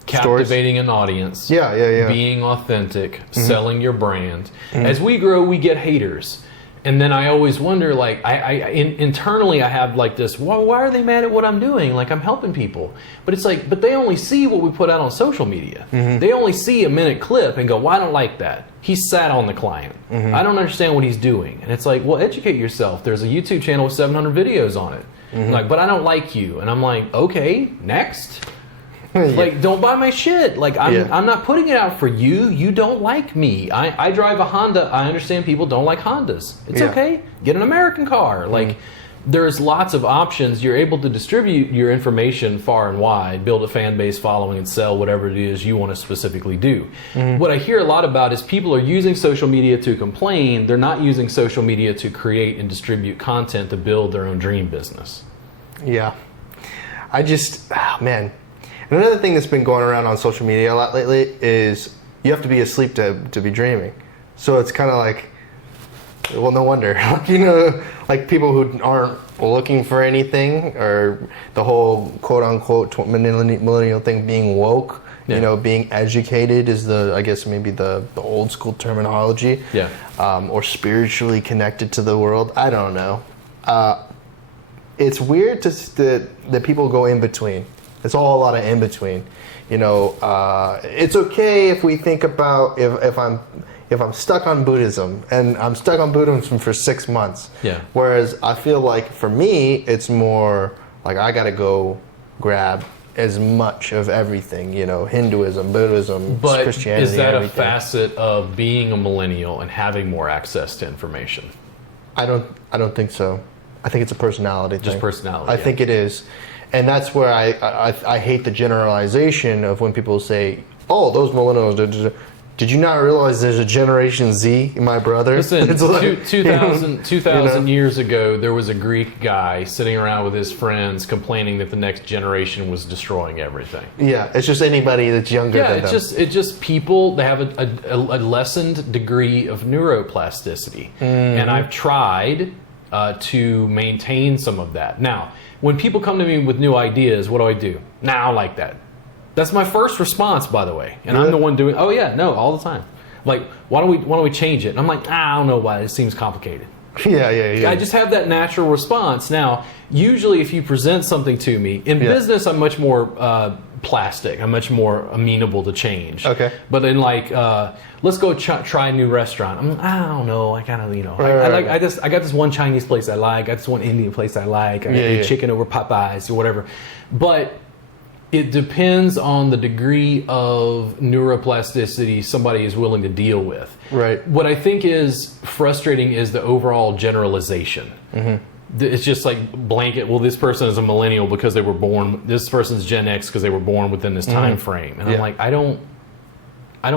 Captivating an audience. Yeah. Being authentic, selling your brand. As we grow, we get haters. And then I always wonder, like, internally I have like this, why are they mad at what I'm doing? Like, I'm helping people. But it's like, but they only see what we put out on social media. They only see a minute clip and go, well, I don't like that. He sat on the client. I don't understand what he's doing. And it's like, well, educate yourself. There's a YouTube channel with 700 videos on it. Like, but I don't like you. And I'm like, okay, next. Like, don't buy my shit. Like, I'm not putting it out for you. You don't like me. I drive a Honda. I understand people don't like Hondas. It's okay. Get an American car. Like, there's lots of options. You're able to distribute your information far and wide, build a fan base following, and sell whatever it is you want to specifically do. What I hear a lot about is people are using social media to complain. They're not using social media to create and distribute content to build their own dream business. Yeah. Man. And another thing that's been going around on social media a lot lately is you have to be asleep to be dreaming. So it's kind of like, well, no wonder. Like people who aren't looking for anything, or the whole quote unquote millennial thing, being woke, being educated is I guess maybe the old school terminology. Or spiritually connected to the world. I don't know. It's weird that people go in between. It's all a lot of in between. It's okay if we think about if I'm stuck on Buddhism and I'm stuck on Buddhism for 6 months. Whereas I feel like for me it's more like I gotta go grab as much of everything. Hinduism, Buddhism, but Christianity. Is that everything. a facet of being a millennial and having more access to information? I don't think so. I think it's a personality thing. Just personality. I think it is. And that's where I hate the generalization of when people say, oh, those millennials, did you not realize there's a Generation Z, my brother? Listen, it's like, 2,000 years ago, there was a Greek guy sitting around with his friends complaining that the next generation was destroying everything. Yeah, it's just anybody that's younger than them. It's just people, they have a lessened degree of neuroplasticity. And I've tried to maintain some of that. Now, when people come to me with new ideas, what do? Nah, I like that. That's my first response, by the way. And I'm the one doing, all the time. Like, why don't we change it? And I'm like, I don't know why, it seems complicated. Yeah. I just have that natural response. Now, usually if you present something to me, in business I'm much more plastic. I'm much more amenable to change. Okay. But then let's go try a new restaurant. I don't know. I kind of, I got this one Chinese place I like. I got this one Indian place I like. I eat chicken over Popeyes or whatever. But it depends on the degree of neuroplasticity somebody is willing to deal with. Right. What I think is frustrating is the overall generalization. It's just like blanket, well, this person is a millennial because they were born, this person's Gen X because they were born within this time frame. And I'm like, I don't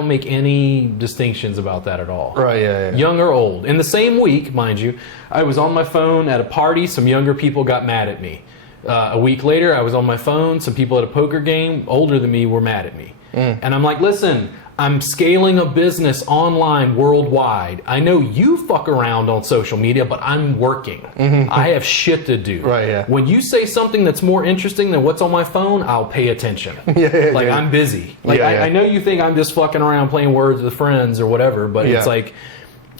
make any distinctions about that at all. Right, yeah. Young or old. In the same week, mind you, I was on my phone at a party, some younger people got mad at me. A week later, I was on my phone, some people at a poker game, older than me, were mad at me. And I'm like, listen, I'm scaling a business online worldwide. I know you fuck around on social media, but I'm working. I have shit to do. Right, yeah. When you say something that's more interesting than what's on my phone, I'll pay attention. I'm busy. I know you think I'm just fucking around playing words with friends or whatever, but it's like,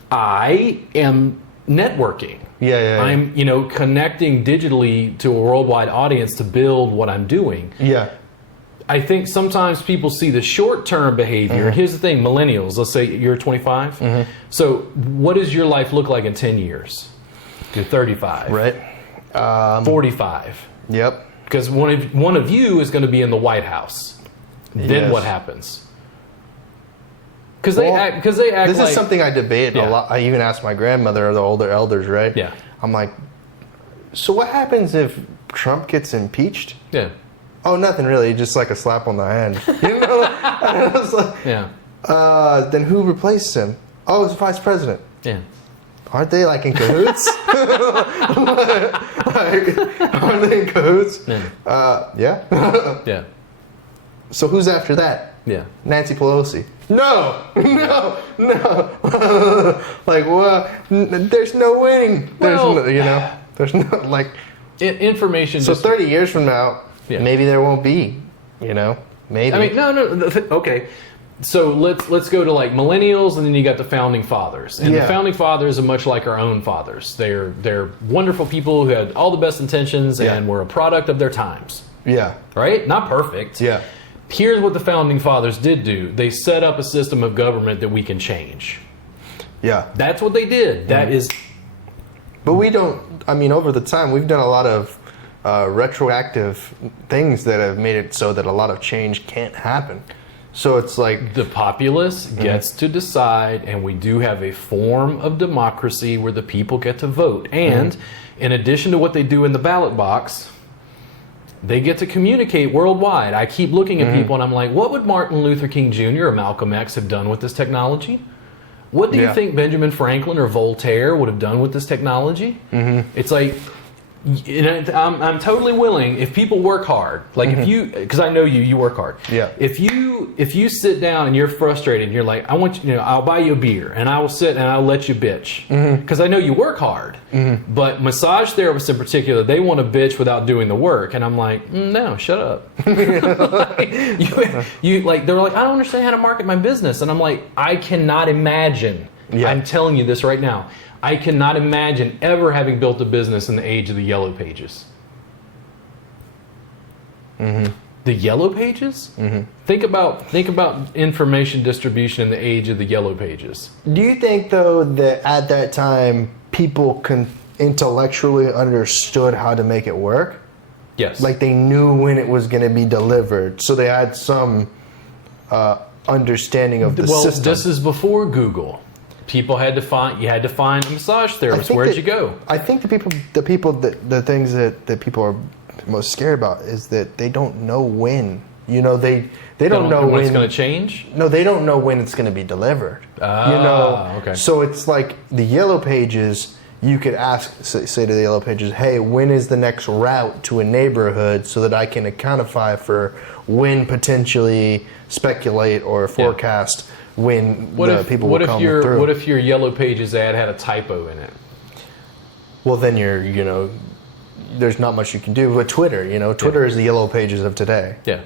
I am networking. I'm, connecting digitally to a worldwide audience to build what I'm doing. I think sometimes people see the short-term behavior. And here's the thing, millennials, let's say you're 25. So what does your life look like in 10 years? You're 35. Right. 45. Yep. Because one of you is going to be in the White House. Then what happens? Because they act this like... This is something I debate a lot. I even asked my grandmother or the older elders, right? Yeah. I'm like, so what happens if Trump gets impeached? Yeah. Oh, nothing really. Just like a slap on the hand. I was like, then who replaces him? Oh, it's the vice president. Yeah. Aren't they like in cahoots? Aren't they in cahoots? Yeah. Yeah. So who's after that? Yeah. Nancy Pelosi. No. Like, well, there's no winning. There's no, like... Information So 30 years from now, Yeah. Maybe there won't be, maybe. I mean, no, okay. So let's go to like millennials, and then you got the founding fathers. And the founding fathers are much like our own fathers. They're wonderful people who had all the best intentions and were a product of their times. Yeah. Right? Not perfect. Yeah. Here's what the founding fathers did do. They set up a system of government that we can change. Yeah. That's what they did. That is. But we don't, over the time, we've done a lot of retroactive things that have made it so that a lot of change can't happen. So it's like the populace gets to decide, and we do have a form of democracy where the people get to vote. And in addition to what they do in the ballot box, they get to communicate worldwide. I keep looking at people and I'm like, what would Martin Luther King Jr. or Malcolm X have done with this technology? What do you think Benjamin Franklin or Voltaire would have done with this technology? It's like, I'm totally willing, if people work hard, like if you, because I know you work hard. Yeah. If you sit down and you're frustrated and you're like, I'll buy you a beer and I will sit and I'll let you bitch, because I know you work hard. But massage therapists in particular, they want to bitch without doing the work, and I'm like, no, shut up. Like, they're like, I don't understand how to market my business, and I'm like, I cannot imagine. I'm telling you this right now. I cannot imagine ever having built a business in the age of the Yellow Pages. The Yellow Pages? Think about information distribution in the age of the Yellow Pages. Do you think, though, that at that time people intellectually understood how to make it work? Yes. Like they knew when it was going to be delivered, so they had some understanding of the system. This is before Google. You had to find a massage therapist. Where'd you go? I think the things that people are most scared about is that they don't know when. They don't know when it's going to change. No, they don't know when it's going to be delivered. Okay. So it's like the Yellow Pages. You could say to the Yellow Pages, "Hey, when is the next route to a neighborhood so that I can accountify for when potentially speculate or forecast." When people will come through. What if your Yellow Pages ad had a typo in it? Well, then there's not much you can do. But Twitter, Twitter is the Yellow Pages of today. Yeah.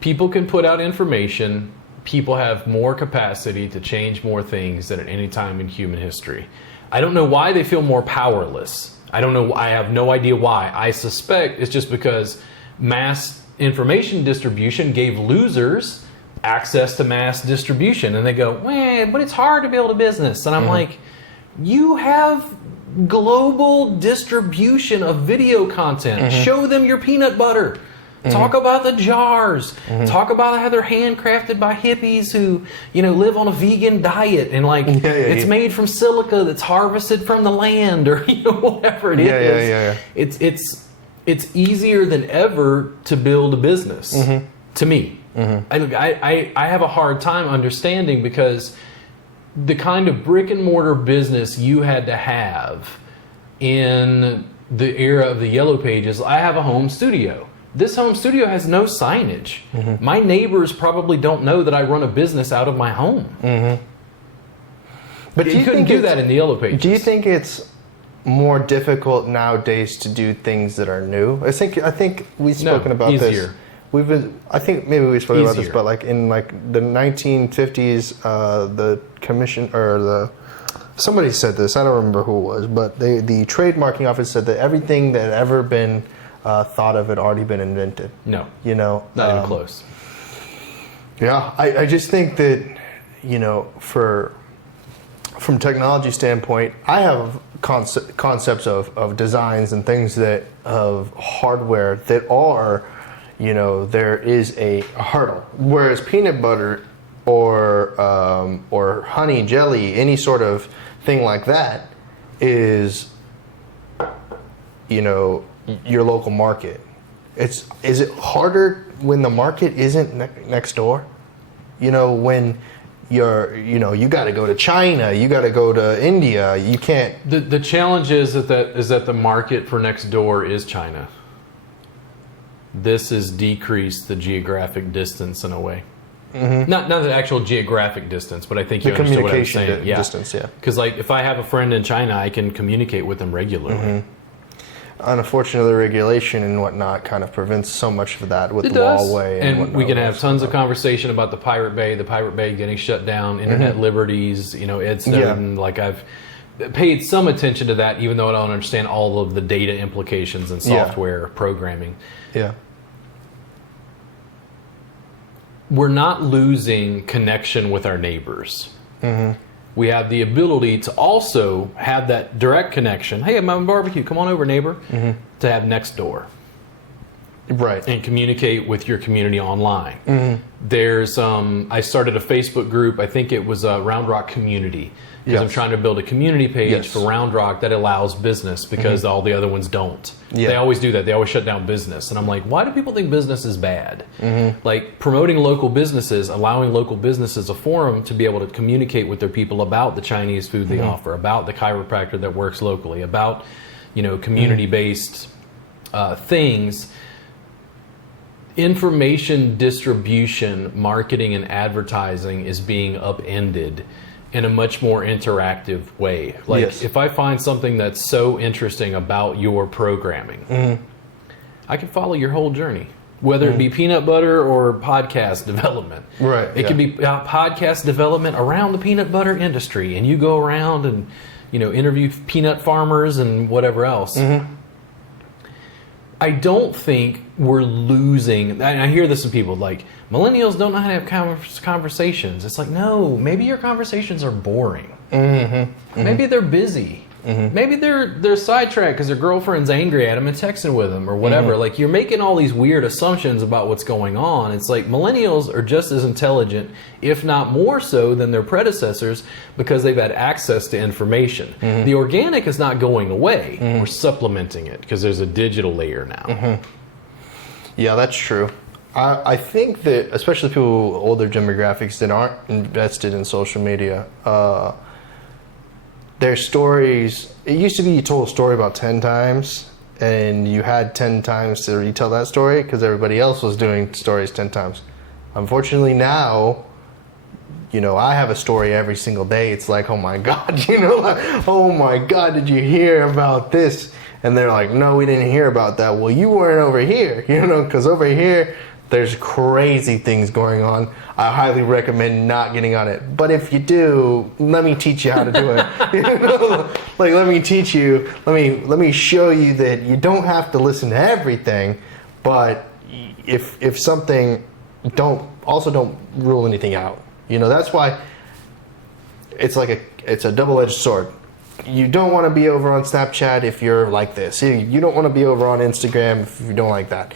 People can put out information. People have more capacity to change more things than at any time in human history. I don't know why they feel more powerless. I don't know. I have no idea why. I suspect it's just because mass information distribution gave losers access to mass distribution, and they go, but it's hard to build a business. And I'm like, you have global distribution of video content. Show them your peanut butter. Talk about the jars. Talk about how they're handcrafted by hippies who live on a vegan diet, and it's made from silica that's harvested from the land, or whatever it is. It's easier than ever to build a business, to me. I have a hard time understanding, because the kind of brick and mortar business you had to have in the era of the Yellow Pages. I have a home studio. This home studio has no signage. My neighbors probably don't know that I run a business out of my home. But you couldn't do that in the Yellow Pages. Do you think it's more difficult nowadays to do things that are new? I think we've spoken about easier. this. I think maybe we've spoken about this, but in the 1950s, the commission somebody said this. I don't remember who it was, but the trademarking office said that everything that had ever been thought of had already been invented. No, not even close. Yeah, I just think that from technology standpoint, I have concepts of designs and things of hardware that are, there is a hurdle. Whereas peanut butter or honey, jelly, any sort of thing like that is, your local market. Is it harder when the market isn't next door? When you got to go to China, you got to go to India. You can't. The challenge is that the market for next door is China. This has decreased the geographic distance in a way. Not the actual geographic distance, but I think you understand what I'm saying. Distance, yeah. Because if I have a friend in China, I can communicate with them regularly. unfortunately, regulation and whatnot kind of prevents so much of that with It the does. Huawei And whatnot. we can have tons of conversation about the Pirate Bay getting shut down, internet liberties, Ed Snowden. Like, I've paid some attention to that, even though I don't understand all of the data implications and software programming. Yeah. We're not losing connection with our neighbors. We have the ability to also have that direct connection. Hey, I'm having barbecue. Come on over, neighbor. To have next door. Right. And communicate with your community online. There's, I started a Facebook group. I think it was a Round Rock community. Because I'm trying to build a community page for Round Rock that allows business because all the other ones don't. They always do that. They always shut down business. And I'm like, why do people think business is bad? Like, promoting local businesses, allowing local businesses a forum to be able to communicate with their people about the Chinese food they offer, about the chiropractor that works locally, about, community-based things. Information distribution, marketing, and advertising is being upended in a much more interactive way. Like, if I find something that's so interesting about your programming, I can follow your whole journey, whether it be peanut butter or podcast development. Right. It could be podcast development around the peanut butter industry, and you go around and, interview peanut farmers and whatever else. I don't think we're losing. I hear this from people like, millennials don't know how to have conversations. It's like, no, maybe your conversations are boring. Maybe they're busy. Maybe they're sidetracked because their girlfriend's angry at them and texting with them or whatever. Like, you're making all these weird assumptions about what's going on. It's like millennials are just as intelligent, if not more so, than their predecessors because they've had access to information. The organic is not going away. We're supplementing it because there's a digital layer now. Yeah, that's true. I think that, especially people with older demographics that aren't invested in social media, their stories, it used to be you told a story about 10 times and you had 10 times to retell that story because everybody else was doing stories 10 times. Unfortunately now, I have a story every single day. It's like, oh my God, oh my God, did you hear about this? And they're like, no, we didn't hear about that. Well, you weren't over here, because over here, there's crazy things going on. I highly recommend not getting on it. But if you do, let me teach you how to do it. Like, let me teach you, let me show you that you don't have to listen to everything, but if something, don't rule anything out. That's why it's a double-edged sword. You don't want to be over on Snapchat if you're like this. You don't want to be over on Instagram if you don't like that.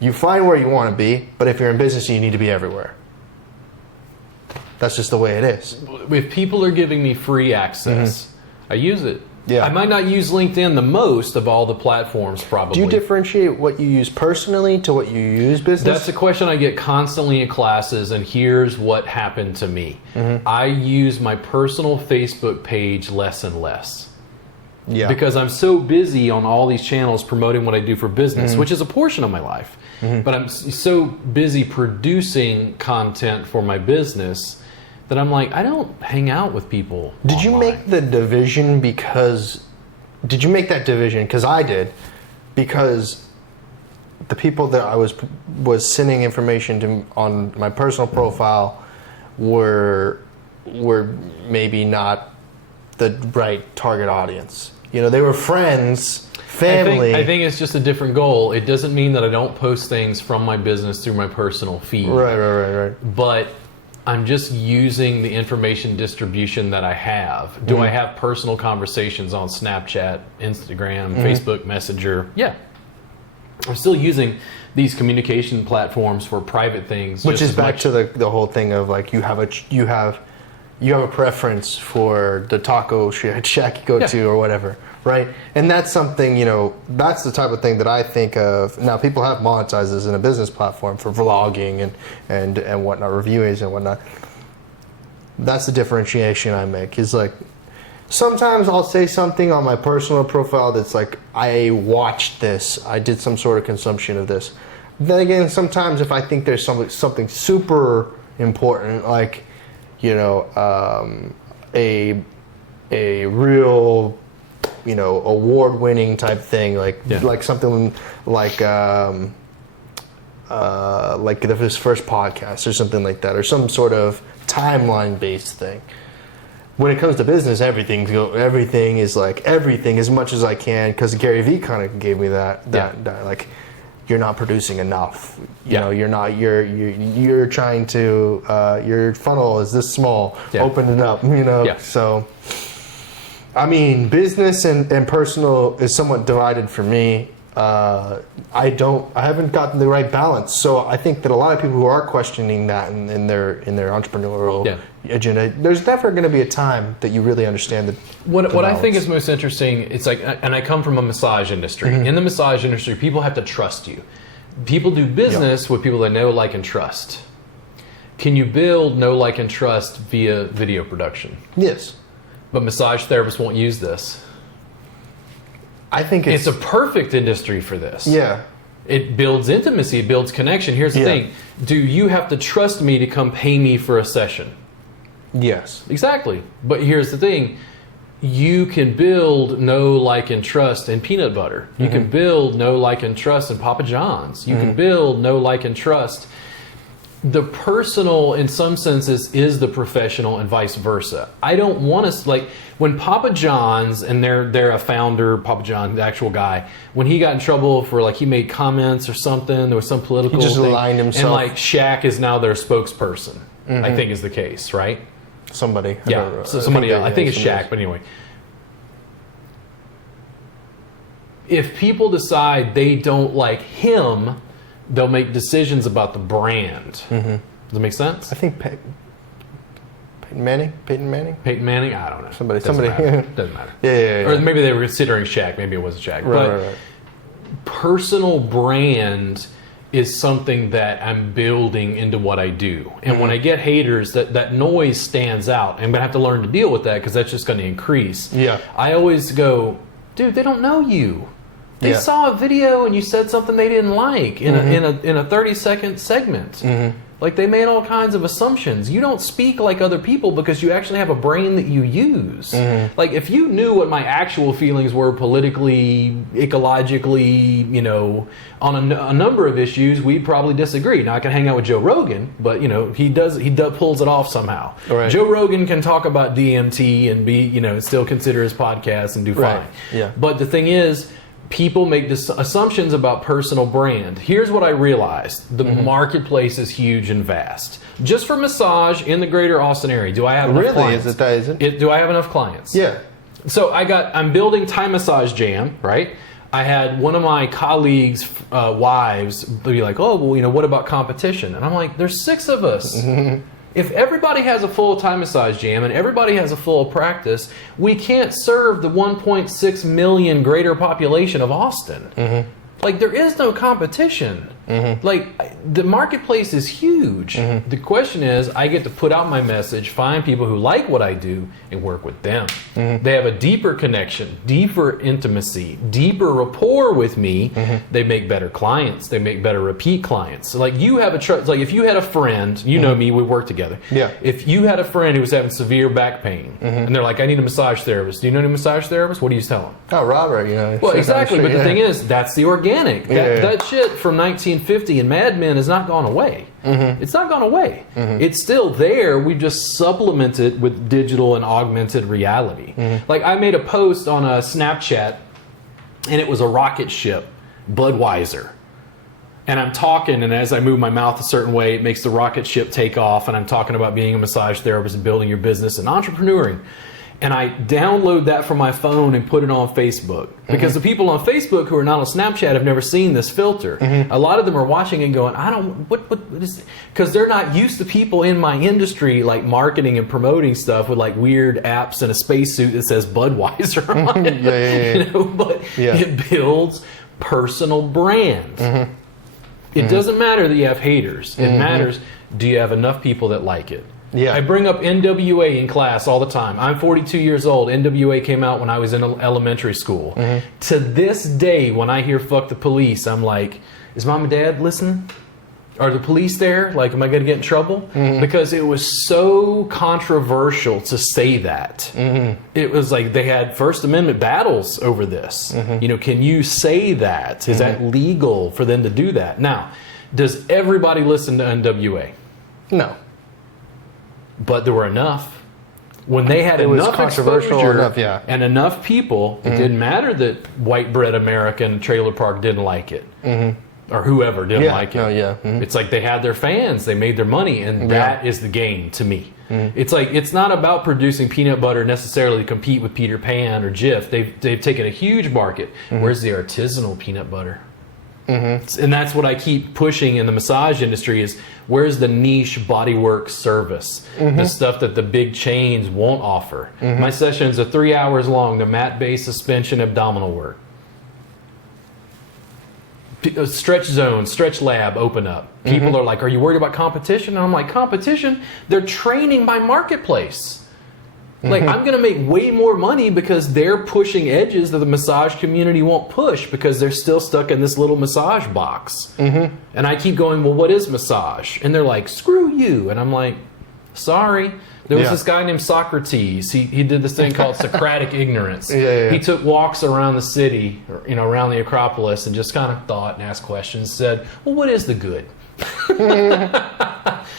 You find where you want to be, but if you're in business, you need to be everywhere. That's just the way it is. If people are giving me free access, I use it. Yeah. I might not use LinkedIn the most of all the platforms, probably. Do you differentiate what you use personally to what you use business? That's a question I get constantly in classes, and here's what happened to me. I use my personal Facebook page less and less. Yeah. Because I'm so busy on all these channels promoting what I do for business, which is a portion of my life. But I'm so busy producing content for my business that I'm like, I don't hang out with people. Did you make the division did you make that division? Because I did. Because the people that I was sending information to on my personal profile were maybe not the right target audience. They were friends, family. I think it's just a different goal. It doesn't mean that I don't post things from my business through my personal feed. Right. But I'm just using the information distribution that I have. Do I have personal conversations on Snapchat, Instagram, Facebook Messenger? Yeah. I'm still using these communication platforms for private things. Which is back to the whole thing of like you have a preference for the taco shack you go to or whatever, right? And that's something, that's the type of thing that I think of. Now, people have monetized this in a business platform for vlogging and whatnot, reviews and whatnot. That's the differentiation I make. Is like, sometimes I'll say something on my personal profile that's like, I watched this, I did some sort of consumption of this. Then again, sometimes if I think there's something super important, like, a real award-winning type thing, like something like his first podcast or something like that, or some sort of timeline-based thing. When it comes to business, everything is like everything as much as I can, because Gary Vee kind of gave me that like, you're not producing enough. You're trying to your funnel is this small. Open it up. So I mean, business and personal is somewhat divided for me. I haven't gotten the right balance. So I think that a lot of people who are questioning that in their entrepreneurial agenda, there's never going to be a time that you really understand the what I think is most interesting. It's like, and I come from a massage industry. In the massage industry, people have to trust you. People do business with people they know, like, and trust. Can you build know, like, and trust via video production? Yes. But massage therapists won't use this. I think it's a perfect industry for this. Yeah. It builds intimacy, it builds connection. Here's the thing. Do you have to trust me to come pay me for a session? Yes. Exactly. But here's the thing. You can build know, like, and trust in peanut butter. You can build know, like, and trust in Papa John's. You can build know, like, and trust. The personal, in some senses, is the professional, and vice versa. I don't want to, like, when Papa John's, and they're a founder, Papa John, the actual guy, when he got in trouble for, like, he made comments or something, there was some political thing. He just thing, aligned himself. and, like, Shaq is now their spokesperson, I think is the case, right? Somebody. So somebody else. I think it's Shaq, but anyway. If people decide they don't like him, they'll make decisions about the brand. Does that make sense? I think Peyton Manning? Peyton Manning? I don't know. Somebody. Doesn't matter. Yeah. Or maybe they were considering Shaq. Maybe it wasn't Shaq. Right. Personal brand is something that I'm building into what I do. And when I get haters, that noise stands out. I'm going to have to learn to deal with that, because that's just going to increase. Yeah. I always go, dude, they don't know you. They saw a video and you said something they didn't like in a 30-second segment. Like, they made all kinds of assumptions. You don't speak like other people because you actually have a brain that you use. Like, if you knew what my actual feelings were politically, ecologically, on a number of issues, we'd probably disagree. Now, I can hang out with Joe Rogan, but he pulls it off somehow. Right. Joe Rogan can talk about DMT and be, still consider his podcast and do fine. Yeah. But the thing is, people make assumptions about personal brand. Here's what I realized. The marketplace is huge and vast. Just for massage in the greater Austin area, do I have enough clients? Is it? Do I have enough clients? Yeah. So I'm building Thai Massage Jam, right? I had one of my colleagues' wives be like, oh, well, what about competition? And I'm like, there's 6 of us. If everybody has a full Thai Massage Jam and everybody has a full practice, we can't serve the 1.6 million greater population of Austin. Like, there is no competition. Like, the marketplace is huge. The question is, I get to put out my message, find people who like what I do, and work with them. They have a deeper connection, deeper intimacy, deeper rapport with me. They make better clients. They make better repeat clients. So, like, you have like, if you had a friend, you know me, we work together. Yeah. If you had a friend who was having severe back pain, and they're like, I need a massage therapist. Do you know any massage therapists? What do you tell them? Oh, Robert, Well, exactly. But the thing is, that's the organic. That shit from 1950 and Mad Men has not gone away. It's not gone away. It's still there. We just supplement it with digital and augmented reality. Like, I made a post on a Snapchat, and it was a rocket ship, Budweiser. And I'm talking, and as I move my mouth a certain way, it makes the rocket ship take off, and I'm talking about being a massage therapist and building your business and entrepreneuring. And I download that from my phone and put it on Facebook. Because the people on Facebook who are not on Snapchat have never seen this filter. A lot of them are watching and going, what is, because they're not used to people in my industry, like, marketing and promoting stuff with, like, weird apps and a spacesuit that says Budweiser on it. But it builds personal brand. It doesn't matter that you have haters. It matters, do you have enough people that like it? Yeah. I bring up NWA in class all the time. I'm 42 years old. NWA came out when I was in elementary school. To this day, when I hear "fuck the police," I'm like, is mom and dad listening? Are the police there? Like, am I going to get in trouble? Because it was so controversial to say that. It was like they had First Amendment battles over this. You know, can you say that? Is that legal for them to do that? Now, does everybody listen to NWA? No. But there were enough. When they had It was enough controversial exposure enough, yeah. and enough people, it didn't matter that white bread American trailer park didn't like it. Or whoever didn't like it. No, yeah. It's like they had their fans, they made their money, and that is the game to me. It's like, it's not about producing peanut butter necessarily to compete with Peter Pan or Jif. They've taken a huge market. Where's the artisanal peanut butter? And that's what I keep pushing in the massage industry is where's the niche bodywork service? The stuff that the big chains won't offer. My sessions are 3 hours long. They're mat-based suspension abdominal work. Stretch zone, stretch lab, open up. People are like, are you worried about competition? And I'm like, competition? They're training my marketplace. Like, I'm going to make way more money because they're pushing edges that the massage community won't push because they're still stuck in this little massage box. And I keep going, well, what is massage? And they're like, screw you. And I'm like, sorry. There was this guy named Socrates. He did this thing called Socratic ignorance. He took walks around the city, or, you know, around the Acropolis, and just kind of thought and asked questions. Said, "Well, what is the good?"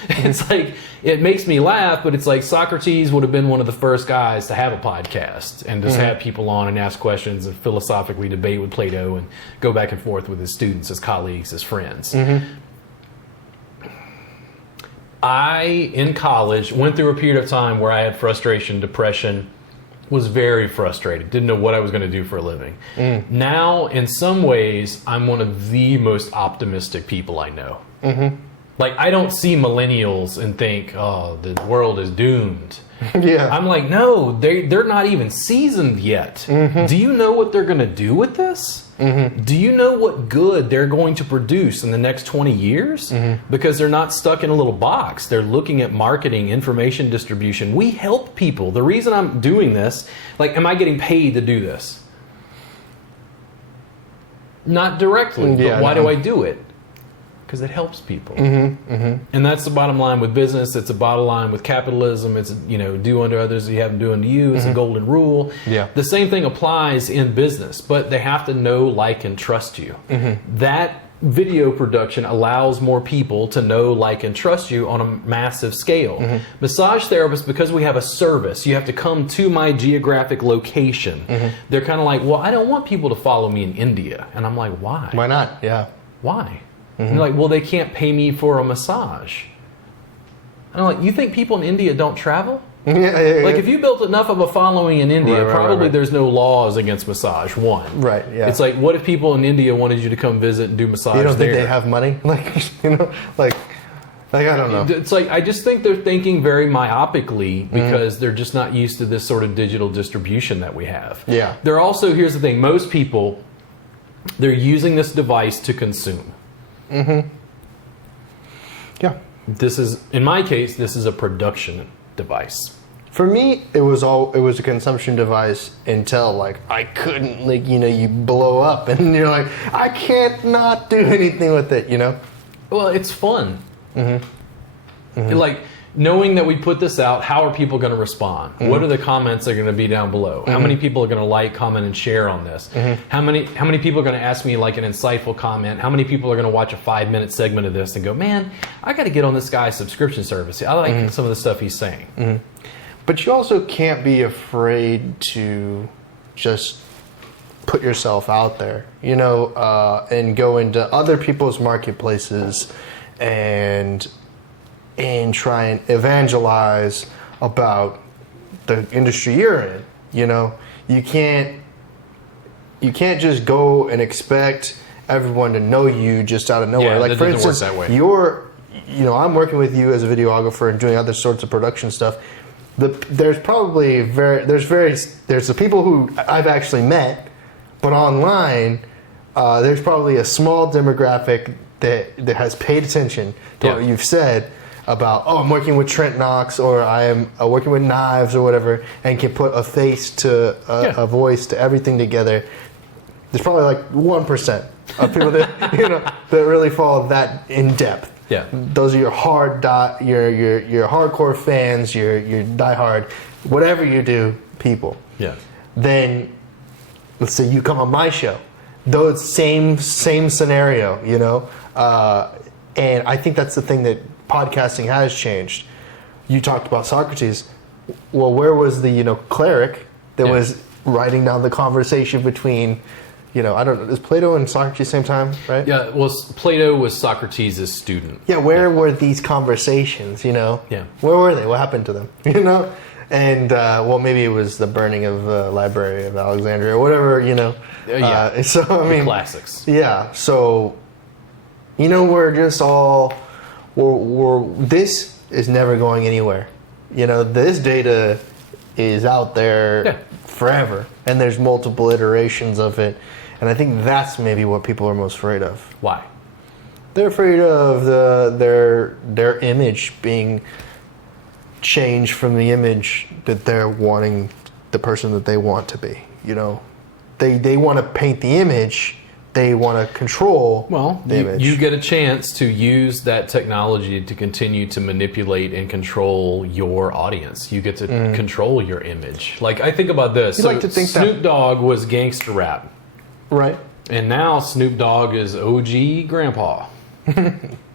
It's like, it makes me laugh, but it's like Socrates would have been one of the first guys to have a podcast and just have people on and ask questions and philosophically debate with Plato and go back and forth with his students, his colleagues, his friends. I, in college, went through a period of time where I had frustration, depression, was very frustrated, didn't know what I was going to do for a living. Now, in some ways, I'm one of the most optimistic people I know. Like, I don't see millennials and think, oh, the world is doomed. I'm like, no, they're not even seasoned yet. Do you know what they're going to do with this? Do you know what good they're going to produce in the next 20 years? Because they're not stuck in a little box. They're looking at marketing, information distribution. We help people. The reason I'm doing this, like, am I getting paid to do this? Not directly, but why do I do it? Because it helps people. And that's the bottom line with business. It's a bottom line with capitalism. It's, you know, do unto others as you have them do unto you. It's a golden rule. The same thing applies in business, but they have to know, like, and trust you. That video production allows more people to know, like, and trust you on a massive scale. Massage therapists, because we have a service, you have to come to my geographic location. They're kind of like, well, I don't want people to follow me in India. And I'm like, why? Why not? Why? And they're like, well, they can't pay me for a massage. And I'm like, you think people in India don't travel? Like, if you built enough of a following in India, probably there's no laws against massage, one. It's like, what if people in India wanted you to come visit and do massage there? You don't think they have money? Like, you know, like I don't know. It's like, I just think they're thinking very myopically because they're just not used to this sort of digital distribution that we have. They're also, here's the thing, most people, they're using this device to consume. This is, in my case, this is a production device. For me, it was a consumption device until, like, I couldn't, like, you know, you blow up and you're like, I can't not do anything with it, you know? Well, it's fun. Like, knowing that we put this out, how are people going to respond? What are the comments that are going to be down below? How many people are going to like, comment, and share on this? How many people are going to ask me, like, an insightful comment? How many people are going to watch a 5-minute segment of this and go, man, I got to get on this guy's subscription service. I like some of the stuff he's saying. But you also can't be afraid to just put yourself out there, you know, and go into other people's marketplaces and try and evangelize about the industry you're in. You know, you can't just go and expect everyone to know you just out of nowhere. Like, for instance, I'm working with you as a videographer and doing other sorts of production stuff. There's the people who I've actually met, but online there's probably a small demographic that has paid attention to what you've said about, oh, I'm working with Trent Knox, or I am working with knives or whatever, and can put a face to a voice to everything together. There's probably like 1% of people that, you know, that really fall that in depth. Yeah. Those are your your hardcore fans, your diehard, whatever you do, people. Yeah. Then, let's say you come on my show. Those same scenario, you know? And I think that's the thing that podcasting has changed. You talked about Socrates. Well, where was the, cleric that was writing down the conversation between, I don't know, is Plato and Socrates same time, right? Yeah, well, Plato was Socrates' student. Yeah, where were these conversations, Yeah. Where were they? What happened to them, And, well, maybe it was the burning of the Library of Alexandria or whatever, Yeah. So, I mean... Classics. Yeah, so, we're just all... this is never going anywhere. This data is out there forever, and there's multiple iterations of it. And I think that's maybe what people are most afraid of. Why? They're afraid of their image being changed from the image that they're wanting, the person that they want to be. They want to paint the image. They want to control the image. You get a chance to use that technology to continue to manipulate and control your audience. You get to control your image. Like, I think about this. You like to think Snoop Dogg was gangster rap. Right. And now Snoop Dogg is OG grandpa.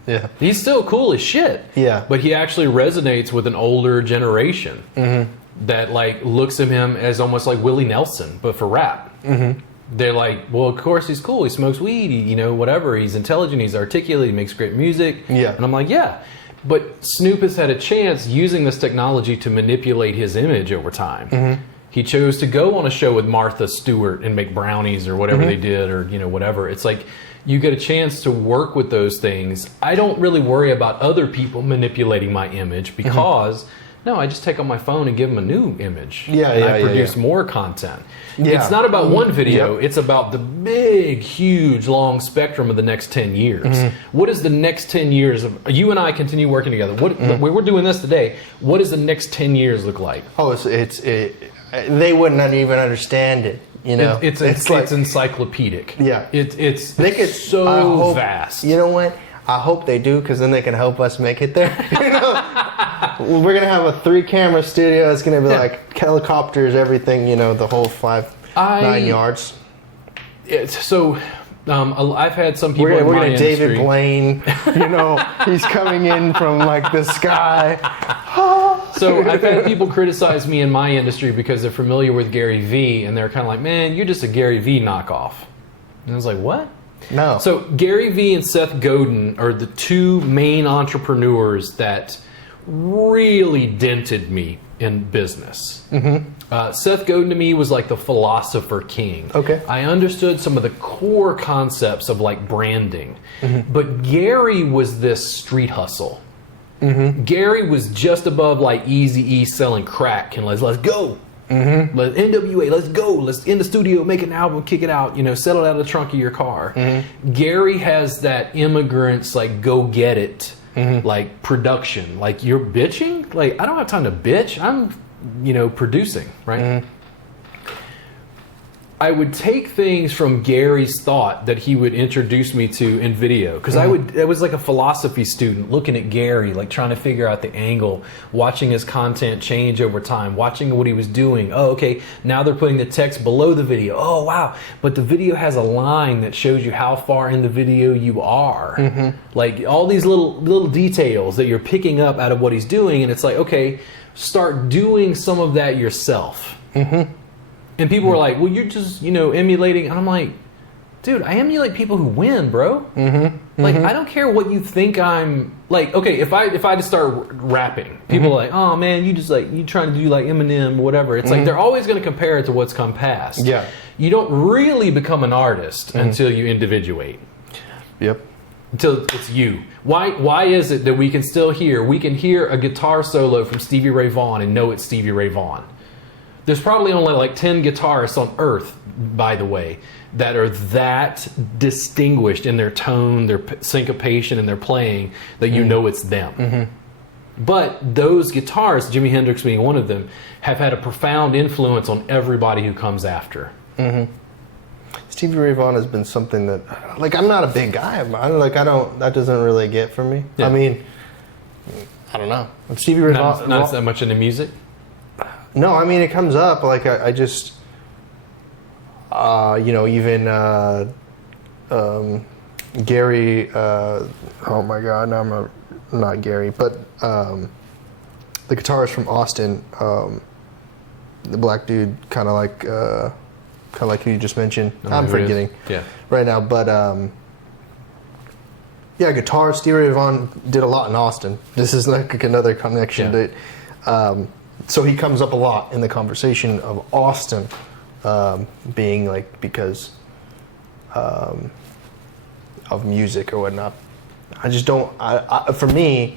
Yeah. He's still cool as shit. Yeah. But he actually resonates with an older generation that, like, looks at him as almost like Willie Nelson, but for rap. They're like, well, of course he's cool. He smokes weed. He, whatever. He's intelligent. He's articulate. He makes great music. Yeah. And I'm like, yeah. But Snoop has had a chance using this technology to manipulate his image over time. He chose to go on a show with Martha Stewart and make brownies or whatever they did, or whatever. It's like you get a chance to work with those things. I don't really worry about other people manipulating my image because no, I just take on my phone and give them a new image. I produce more content. It's not about one video. It's about the big, huge, long spectrum of the next 10 years. What is the next 10 years of you and I continue working together? We're doing this today. What does the next 10 years look like? Oh, they wouldn't even understand it. It's encyclopedic. Yeah, it's so vast. You know what? I hope they do, because then they can help us make it there. We're gonna have a 3-camera studio. It's gonna be like helicopters, everything. The whole 9 yards. I've had some people. We're gonna David Blaine. He's coming in from like the sky. So I've had people criticize me in my industry because they're familiar with Gary Vee, and they're kind of like, "Man, you're just a Gary Vee knockoff." And I was like, "What?" No. So Gary Vee and Seth Godin are the two main entrepreneurs that really dented me in business. Seth Godin to me was like the philosopher king. Okay. I understood some of the core concepts of like branding, but Gary was this street hustle. Gary was just above like Eazy-E selling crack and let's go. Let NWA, let's go. Let's in the studio, make an album, kick it out. Settle it out of the trunk of your car. Gary has that immigrants like go get it, like production. Like you're bitching. Like I don't have time to bitch. I'm, producing, right? I would take things from Gary's thought that he would introduce me to in video. Because I was like a philosophy student looking at Gary, like trying to figure out the angle, watching his content change over time, watching what he was doing. Oh, okay, now they're putting the text below the video. Oh, wow. But the video has a line that shows you how far in the video you are. Like all these little details that you're picking up out of what he's doing. And it's like, okay, start doing some of that yourself. And people were like, well, you're just, emulating. And I'm like, dude, I emulate people who win, bro. Like, I don't care what you think I'm... Like, okay, if I just start rapping, people are like, oh, man, you trying to do like Eminem or whatever. It's like they're always going to compare it to what's come past. Yeah. You don't really become an artist until you individuate. Yep. Until it's you. Why is it that we can hear a guitar solo from Stevie Ray Vaughan and know it's Stevie Ray Vaughan? There's probably only like 10 guitarists on earth, by the way, that are that distinguished in their tone, their syncopation, and their playing that you know it's them. But those guitarists, Jimi Hendrix being one of them, have had a profound influence on everybody who comes after. Stevie Stevie Ray Vaughan has been something that, like, I'm not a big guy. That doesn't really get for me. Yeah. I mean, I don't know. Stevie Ray Vaughan. Not that much into music? No, I mean, it comes up. Like, I just, even Gary, oh my God, now I'm not Gary, but the guitarist from Austin, the black dude, kind of like who you just mentioned. I'm forgetting right now, but guitar. Stevie Ray Vaughan did a lot in Austin. This is like another connection to it. So he comes up a lot in the conversation of Austin being like because of music or whatnot. I just don't. For me,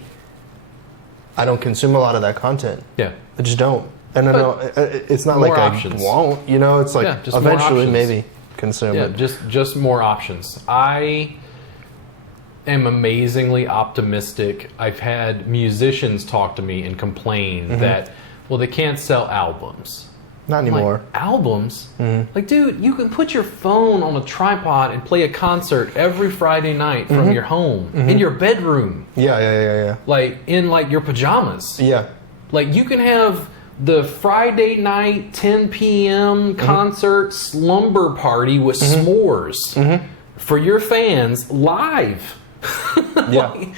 I don't consume a lot of that content. Yeah, I just don't. And I know it's not like options. I won't. It's like just eventually maybe consume it. Just more options. I am amazingly optimistic. I've had musicians talk to me and complain that, well, they can't sell albums. Not anymore. Like, albums? Like, dude, you can put your phone on a tripod and play a concert every Friday night from your home, in your bedroom. Yeah. Like, in, like, your pajamas. Yeah. Like, you can have the Friday night 10 p.m. concert slumber party with s'mores for your fans live. Yeah.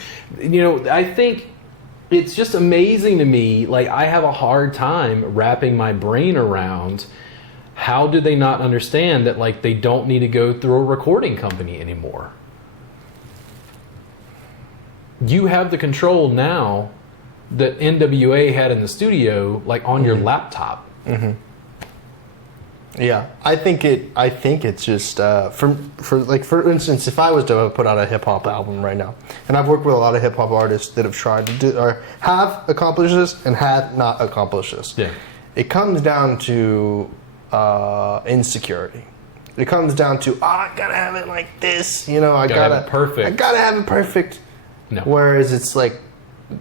I think it's just amazing to me. Like, I have a hard time wrapping my brain around how do they not understand that, like, they don't need to go through a recording company anymore. You have the control now that NWA had in the studio, like, on your laptop. Yeah, I think it's just for instance, if I was to put out a hip hop album right now, and I've worked with a lot of hip hop artists that have tried to do or have accomplished this and have not accomplished this. Yeah, it comes down to insecurity. It comes down to I gotta have it like this, I gotta have it perfect. I gotta have it perfect. No. Whereas it's like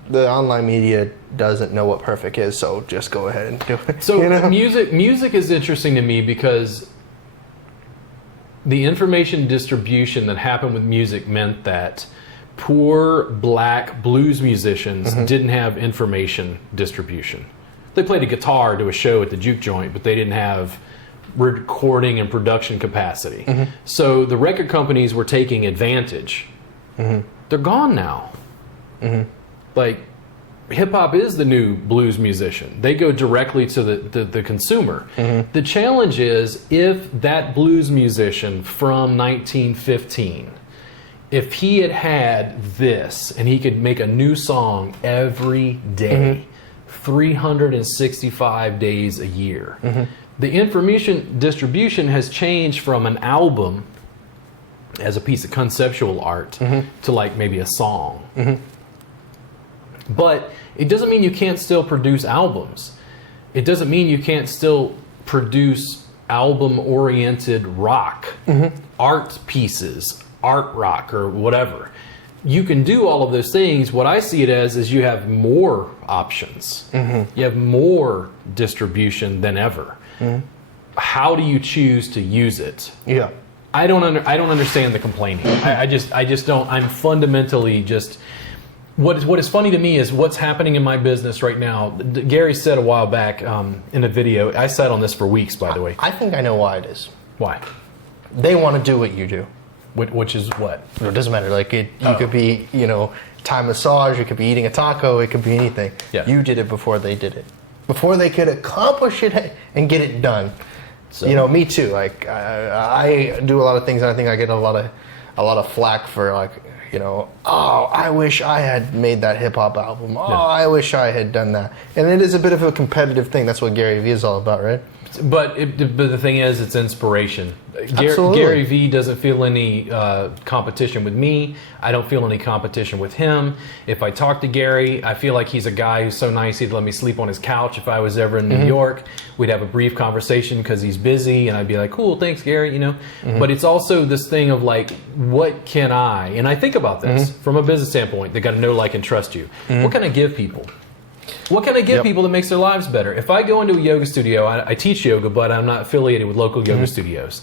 the online media doesn't know what perfect is, so just go ahead and do it. So music is interesting to me because the information distribution that happened with music meant that poor black blues musicians didn't have information distribution. They played a guitar to a show at the juke joint, but they didn't have recording and production capacity. So the record companies were taking advantage. They're gone now. Like, hip-hop is the new blues musician. They go directly to the consumer. The challenge is, if that blues musician from 1915, if he had this and he could make a new song every day, 365 days a year, the information distribution has changed from an album as a piece of conceptual art to, like, maybe a song. But it doesn't mean you can't still produce albums. It doesn't mean you can't still produce album-oriented rock, art pieces, art rock, or whatever. You can do all of those things. What I see it as is you have more options. You have more distribution than ever. How do you choose to use it? Yeah. I don't understand the complaining. I just don't. I'm fundamentally just. What is funny to me is what's happening in my business right now. Gary said a while back in a video, I sat on this for weeks, by the way. I think I know why it is. Why? They want to do what you do. Which is what? It doesn't matter. Like, you could be, Thai massage, it could be eating a taco, it could be anything. Yeah. You did it before they did it. Before they could accomplish it and get it done. So, me too. Like, I do a lot of things, and I think I get a lot of flack for, like, I wish I had made that hip hop album. I wish I had done that. And it is a bit of a competitive thing. That's what Gary Vee is all about, right? But the thing is, it's inspiration. Gary Vee doesn't feel any competition with me. I don't feel any competition with him. If I talk to Gary, I feel like he's a guy who's so nice he'd let me sleep on his couch if I was ever in New York. We'd have a brief conversation because he's busy, and I'd be like, cool, thanks, Gary, But it's also this thing of, like, what can I? And I think about this from a business standpoint. They got to know, like, and trust you. What can I give people? What can I give people that makes their lives better? If I go into a yoga studio, I teach yoga, but I'm not affiliated with local yoga studios.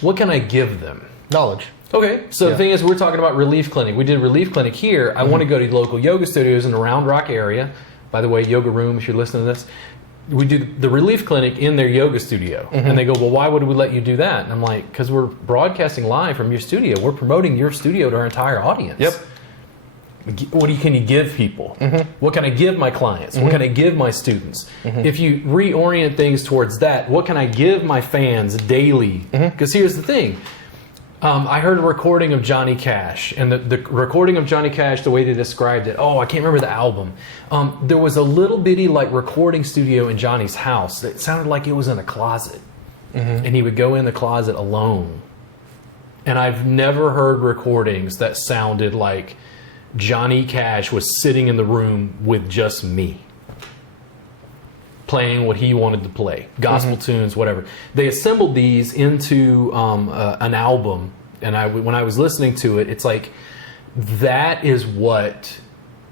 what can I give them? Knowledge. Okay, so the thing is, we're talking about Relief Clinic. We did Relief Clinic here. I want to go to local yoga studios in the Round Rock area. By the way, Yoga Room, if you're listening to this. We do the Relief Clinic in their yoga studio. And they go, well, why would we let you do that? And I'm like, because we're broadcasting live from your studio. We're promoting your studio to our entire audience. Yep. What can you give people? What can I give my clients? What can I give my students? If you reorient things towards that, what can I give my fans daily? Because here's the thing. I heard a recording of Johnny Cash, and the recording of Johnny Cash, the way they described it, I can't remember the album. There was a little bitty recording studio in Johnny's house that sounded like it was in a closet. And he would go in the closet alone. And I've never heard recordings that sounded like Johnny Cash was sitting in the room with just me, playing what he wanted to play, gospel tunes, whatever. They assembled these into an album, and when I was listening to it, it's like, that is what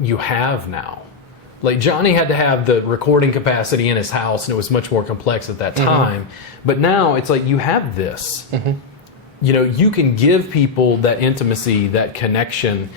you have now. Like, Johnny had to have the recording capacity in his house, and it was much more complex at that time. But now it's like, you have this. You know, you can give people that intimacy, that connection.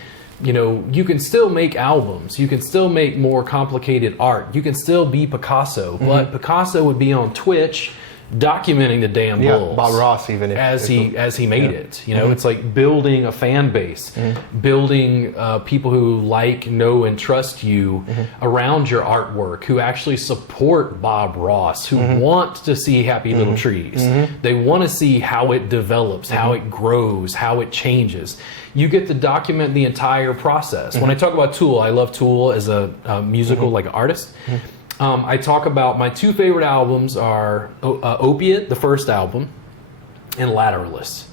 You know, you can still make albums. You can still make more complicated art. You can still be Picasso. But Picasso would be on Twitch documenting the damn bulls. Bob Ross even. As he made it. You know, it's like building a fan base. Building people who like, know, and trust you around your artwork, who actually support Bob Ross, who want to see Happy Little Trees. They want to see how it develops, how it grows, how it changes. You get to document the entire process. When I talk about Tool, I love Tool as a musical artist. I talk about my two favorite albums are Opiate, the first album, and Lateralus.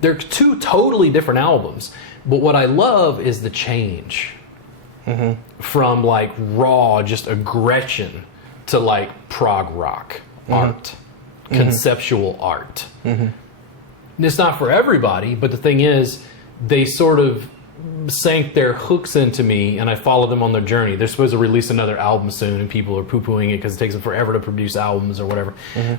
They're two totally different albums, but what I love is the change from raw, just aggression to prog rock art, conceptual art. And it's not for everybody, but the thing is, they sort of sank their hooks into me, and I followed them on their journey. They're supposed to release another album soon, and people are poo-pooing it because it takes them forever to produce albums or whatever.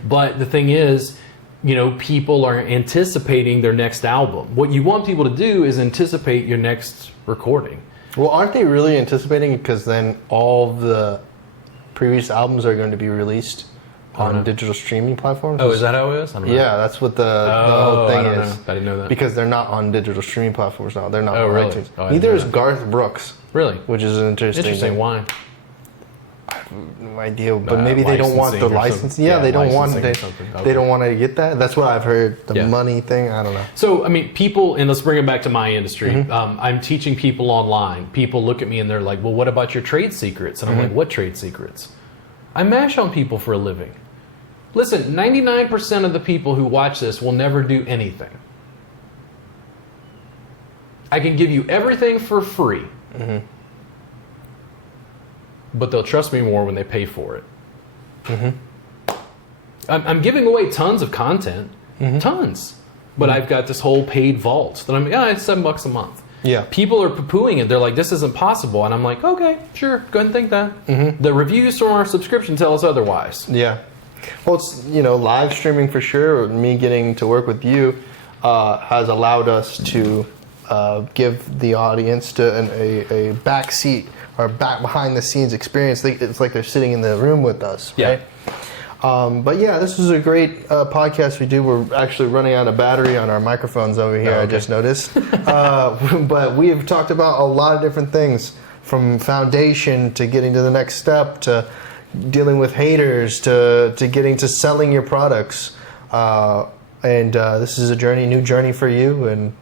But the thing is, you know, people are anticipating their next album. What you want people to do is anticipate your next recording. Well, aren't they really anticipating? Because then all the previous albums are going to be released on digital streaming platforms. Oh, is that how it is? I don't know. Yeah, that's what the whole thing is. I didn't know that. Because they're not on digital streaming platforms now. They're not on really? iTunes. Oh, neither is Garth Brooks. Really? Which is an interesting thing. Why? I have no idea, but maybe they don't want the license. Yeah, they don't want they don't want to get that. That's what I've heard. The money thing. I don't know. So I mean, people, and let's bring it back to my industry. I'm teaching people online. People look at me and they're like, "Well, what about your trade secrets?" And I'm like, "What trade secrets?" I mash on people for a living. Listen, 99% of the people who watch this will never do anything. I can give you everything for free. But they'll trust me more when they pay for it. I'm giving away tons of content. Tons. But I've got this whole paid vault that it's $7 a month. Yeah. People are poo-pooing it. They're like, this isn't possible. And I'm like, okay, sure, go ahead and think that. The reviews from our subscription tell us otherwise. Yeah. Well, it's, live streaming for sure. Me getting to work with you has allowed us to give the audience a back seat or back behind the scenes experience. It's like they're sitting in the room with us, right? But yeah, this is a great podcast we do. We're actually running out of battery on our microphones over here, I just noticed. But we've talked about a lot of different things, from foundation to getting to the next step to dealing with haters to getting to selling your products. And this is a new journey for you. And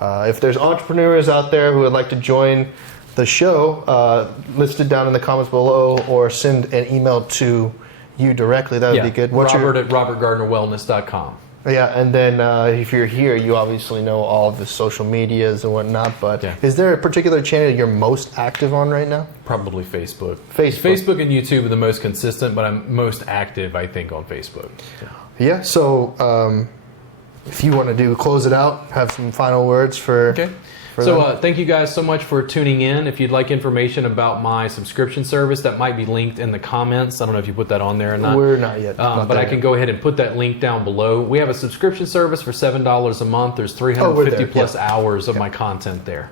if there's entrepreneurs out there who would like to join the show, list it down in the comments below or send an email to you directly. That would be good. Robert at robertgardnerwellness.com. Yeah, and then if you're here, you obviously know all of the social medias and whatnot, but is there a particular channel you're most active on right now? Probably Facebook. Facebook and YouTube are the most consistent, but I'm most active, I think, on Facebook. Yeah, so if you want to close it out, have some final words for... Okay. for them? Thank you guys so much for tuning in. If you'd like information about my subscription service, that might be linked in the comments. I don't know if you put that on there or not. We're not yet. But I can go ahead and put that link down below. We have a subscription service for $7 a month. There's 350 plus hours of my content there.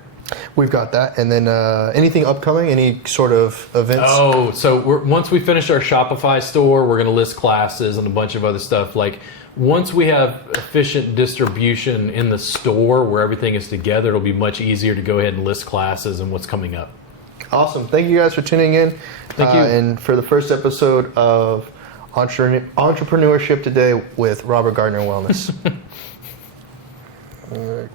We've got that. And then anything upcoming? Any sort of events? Oh, so once we finish our Shopify store, we're going to list classes and a bunch of other stuff. Like once we have efficient distribution in the store where everything is together, it'll be much easier to go ahead and list classes and what's coming up. Awesome. Thank you guys for tuning in. Thank you. And for the first episode of Entrepreneurship Today with Robert Gardner Wellness. All right.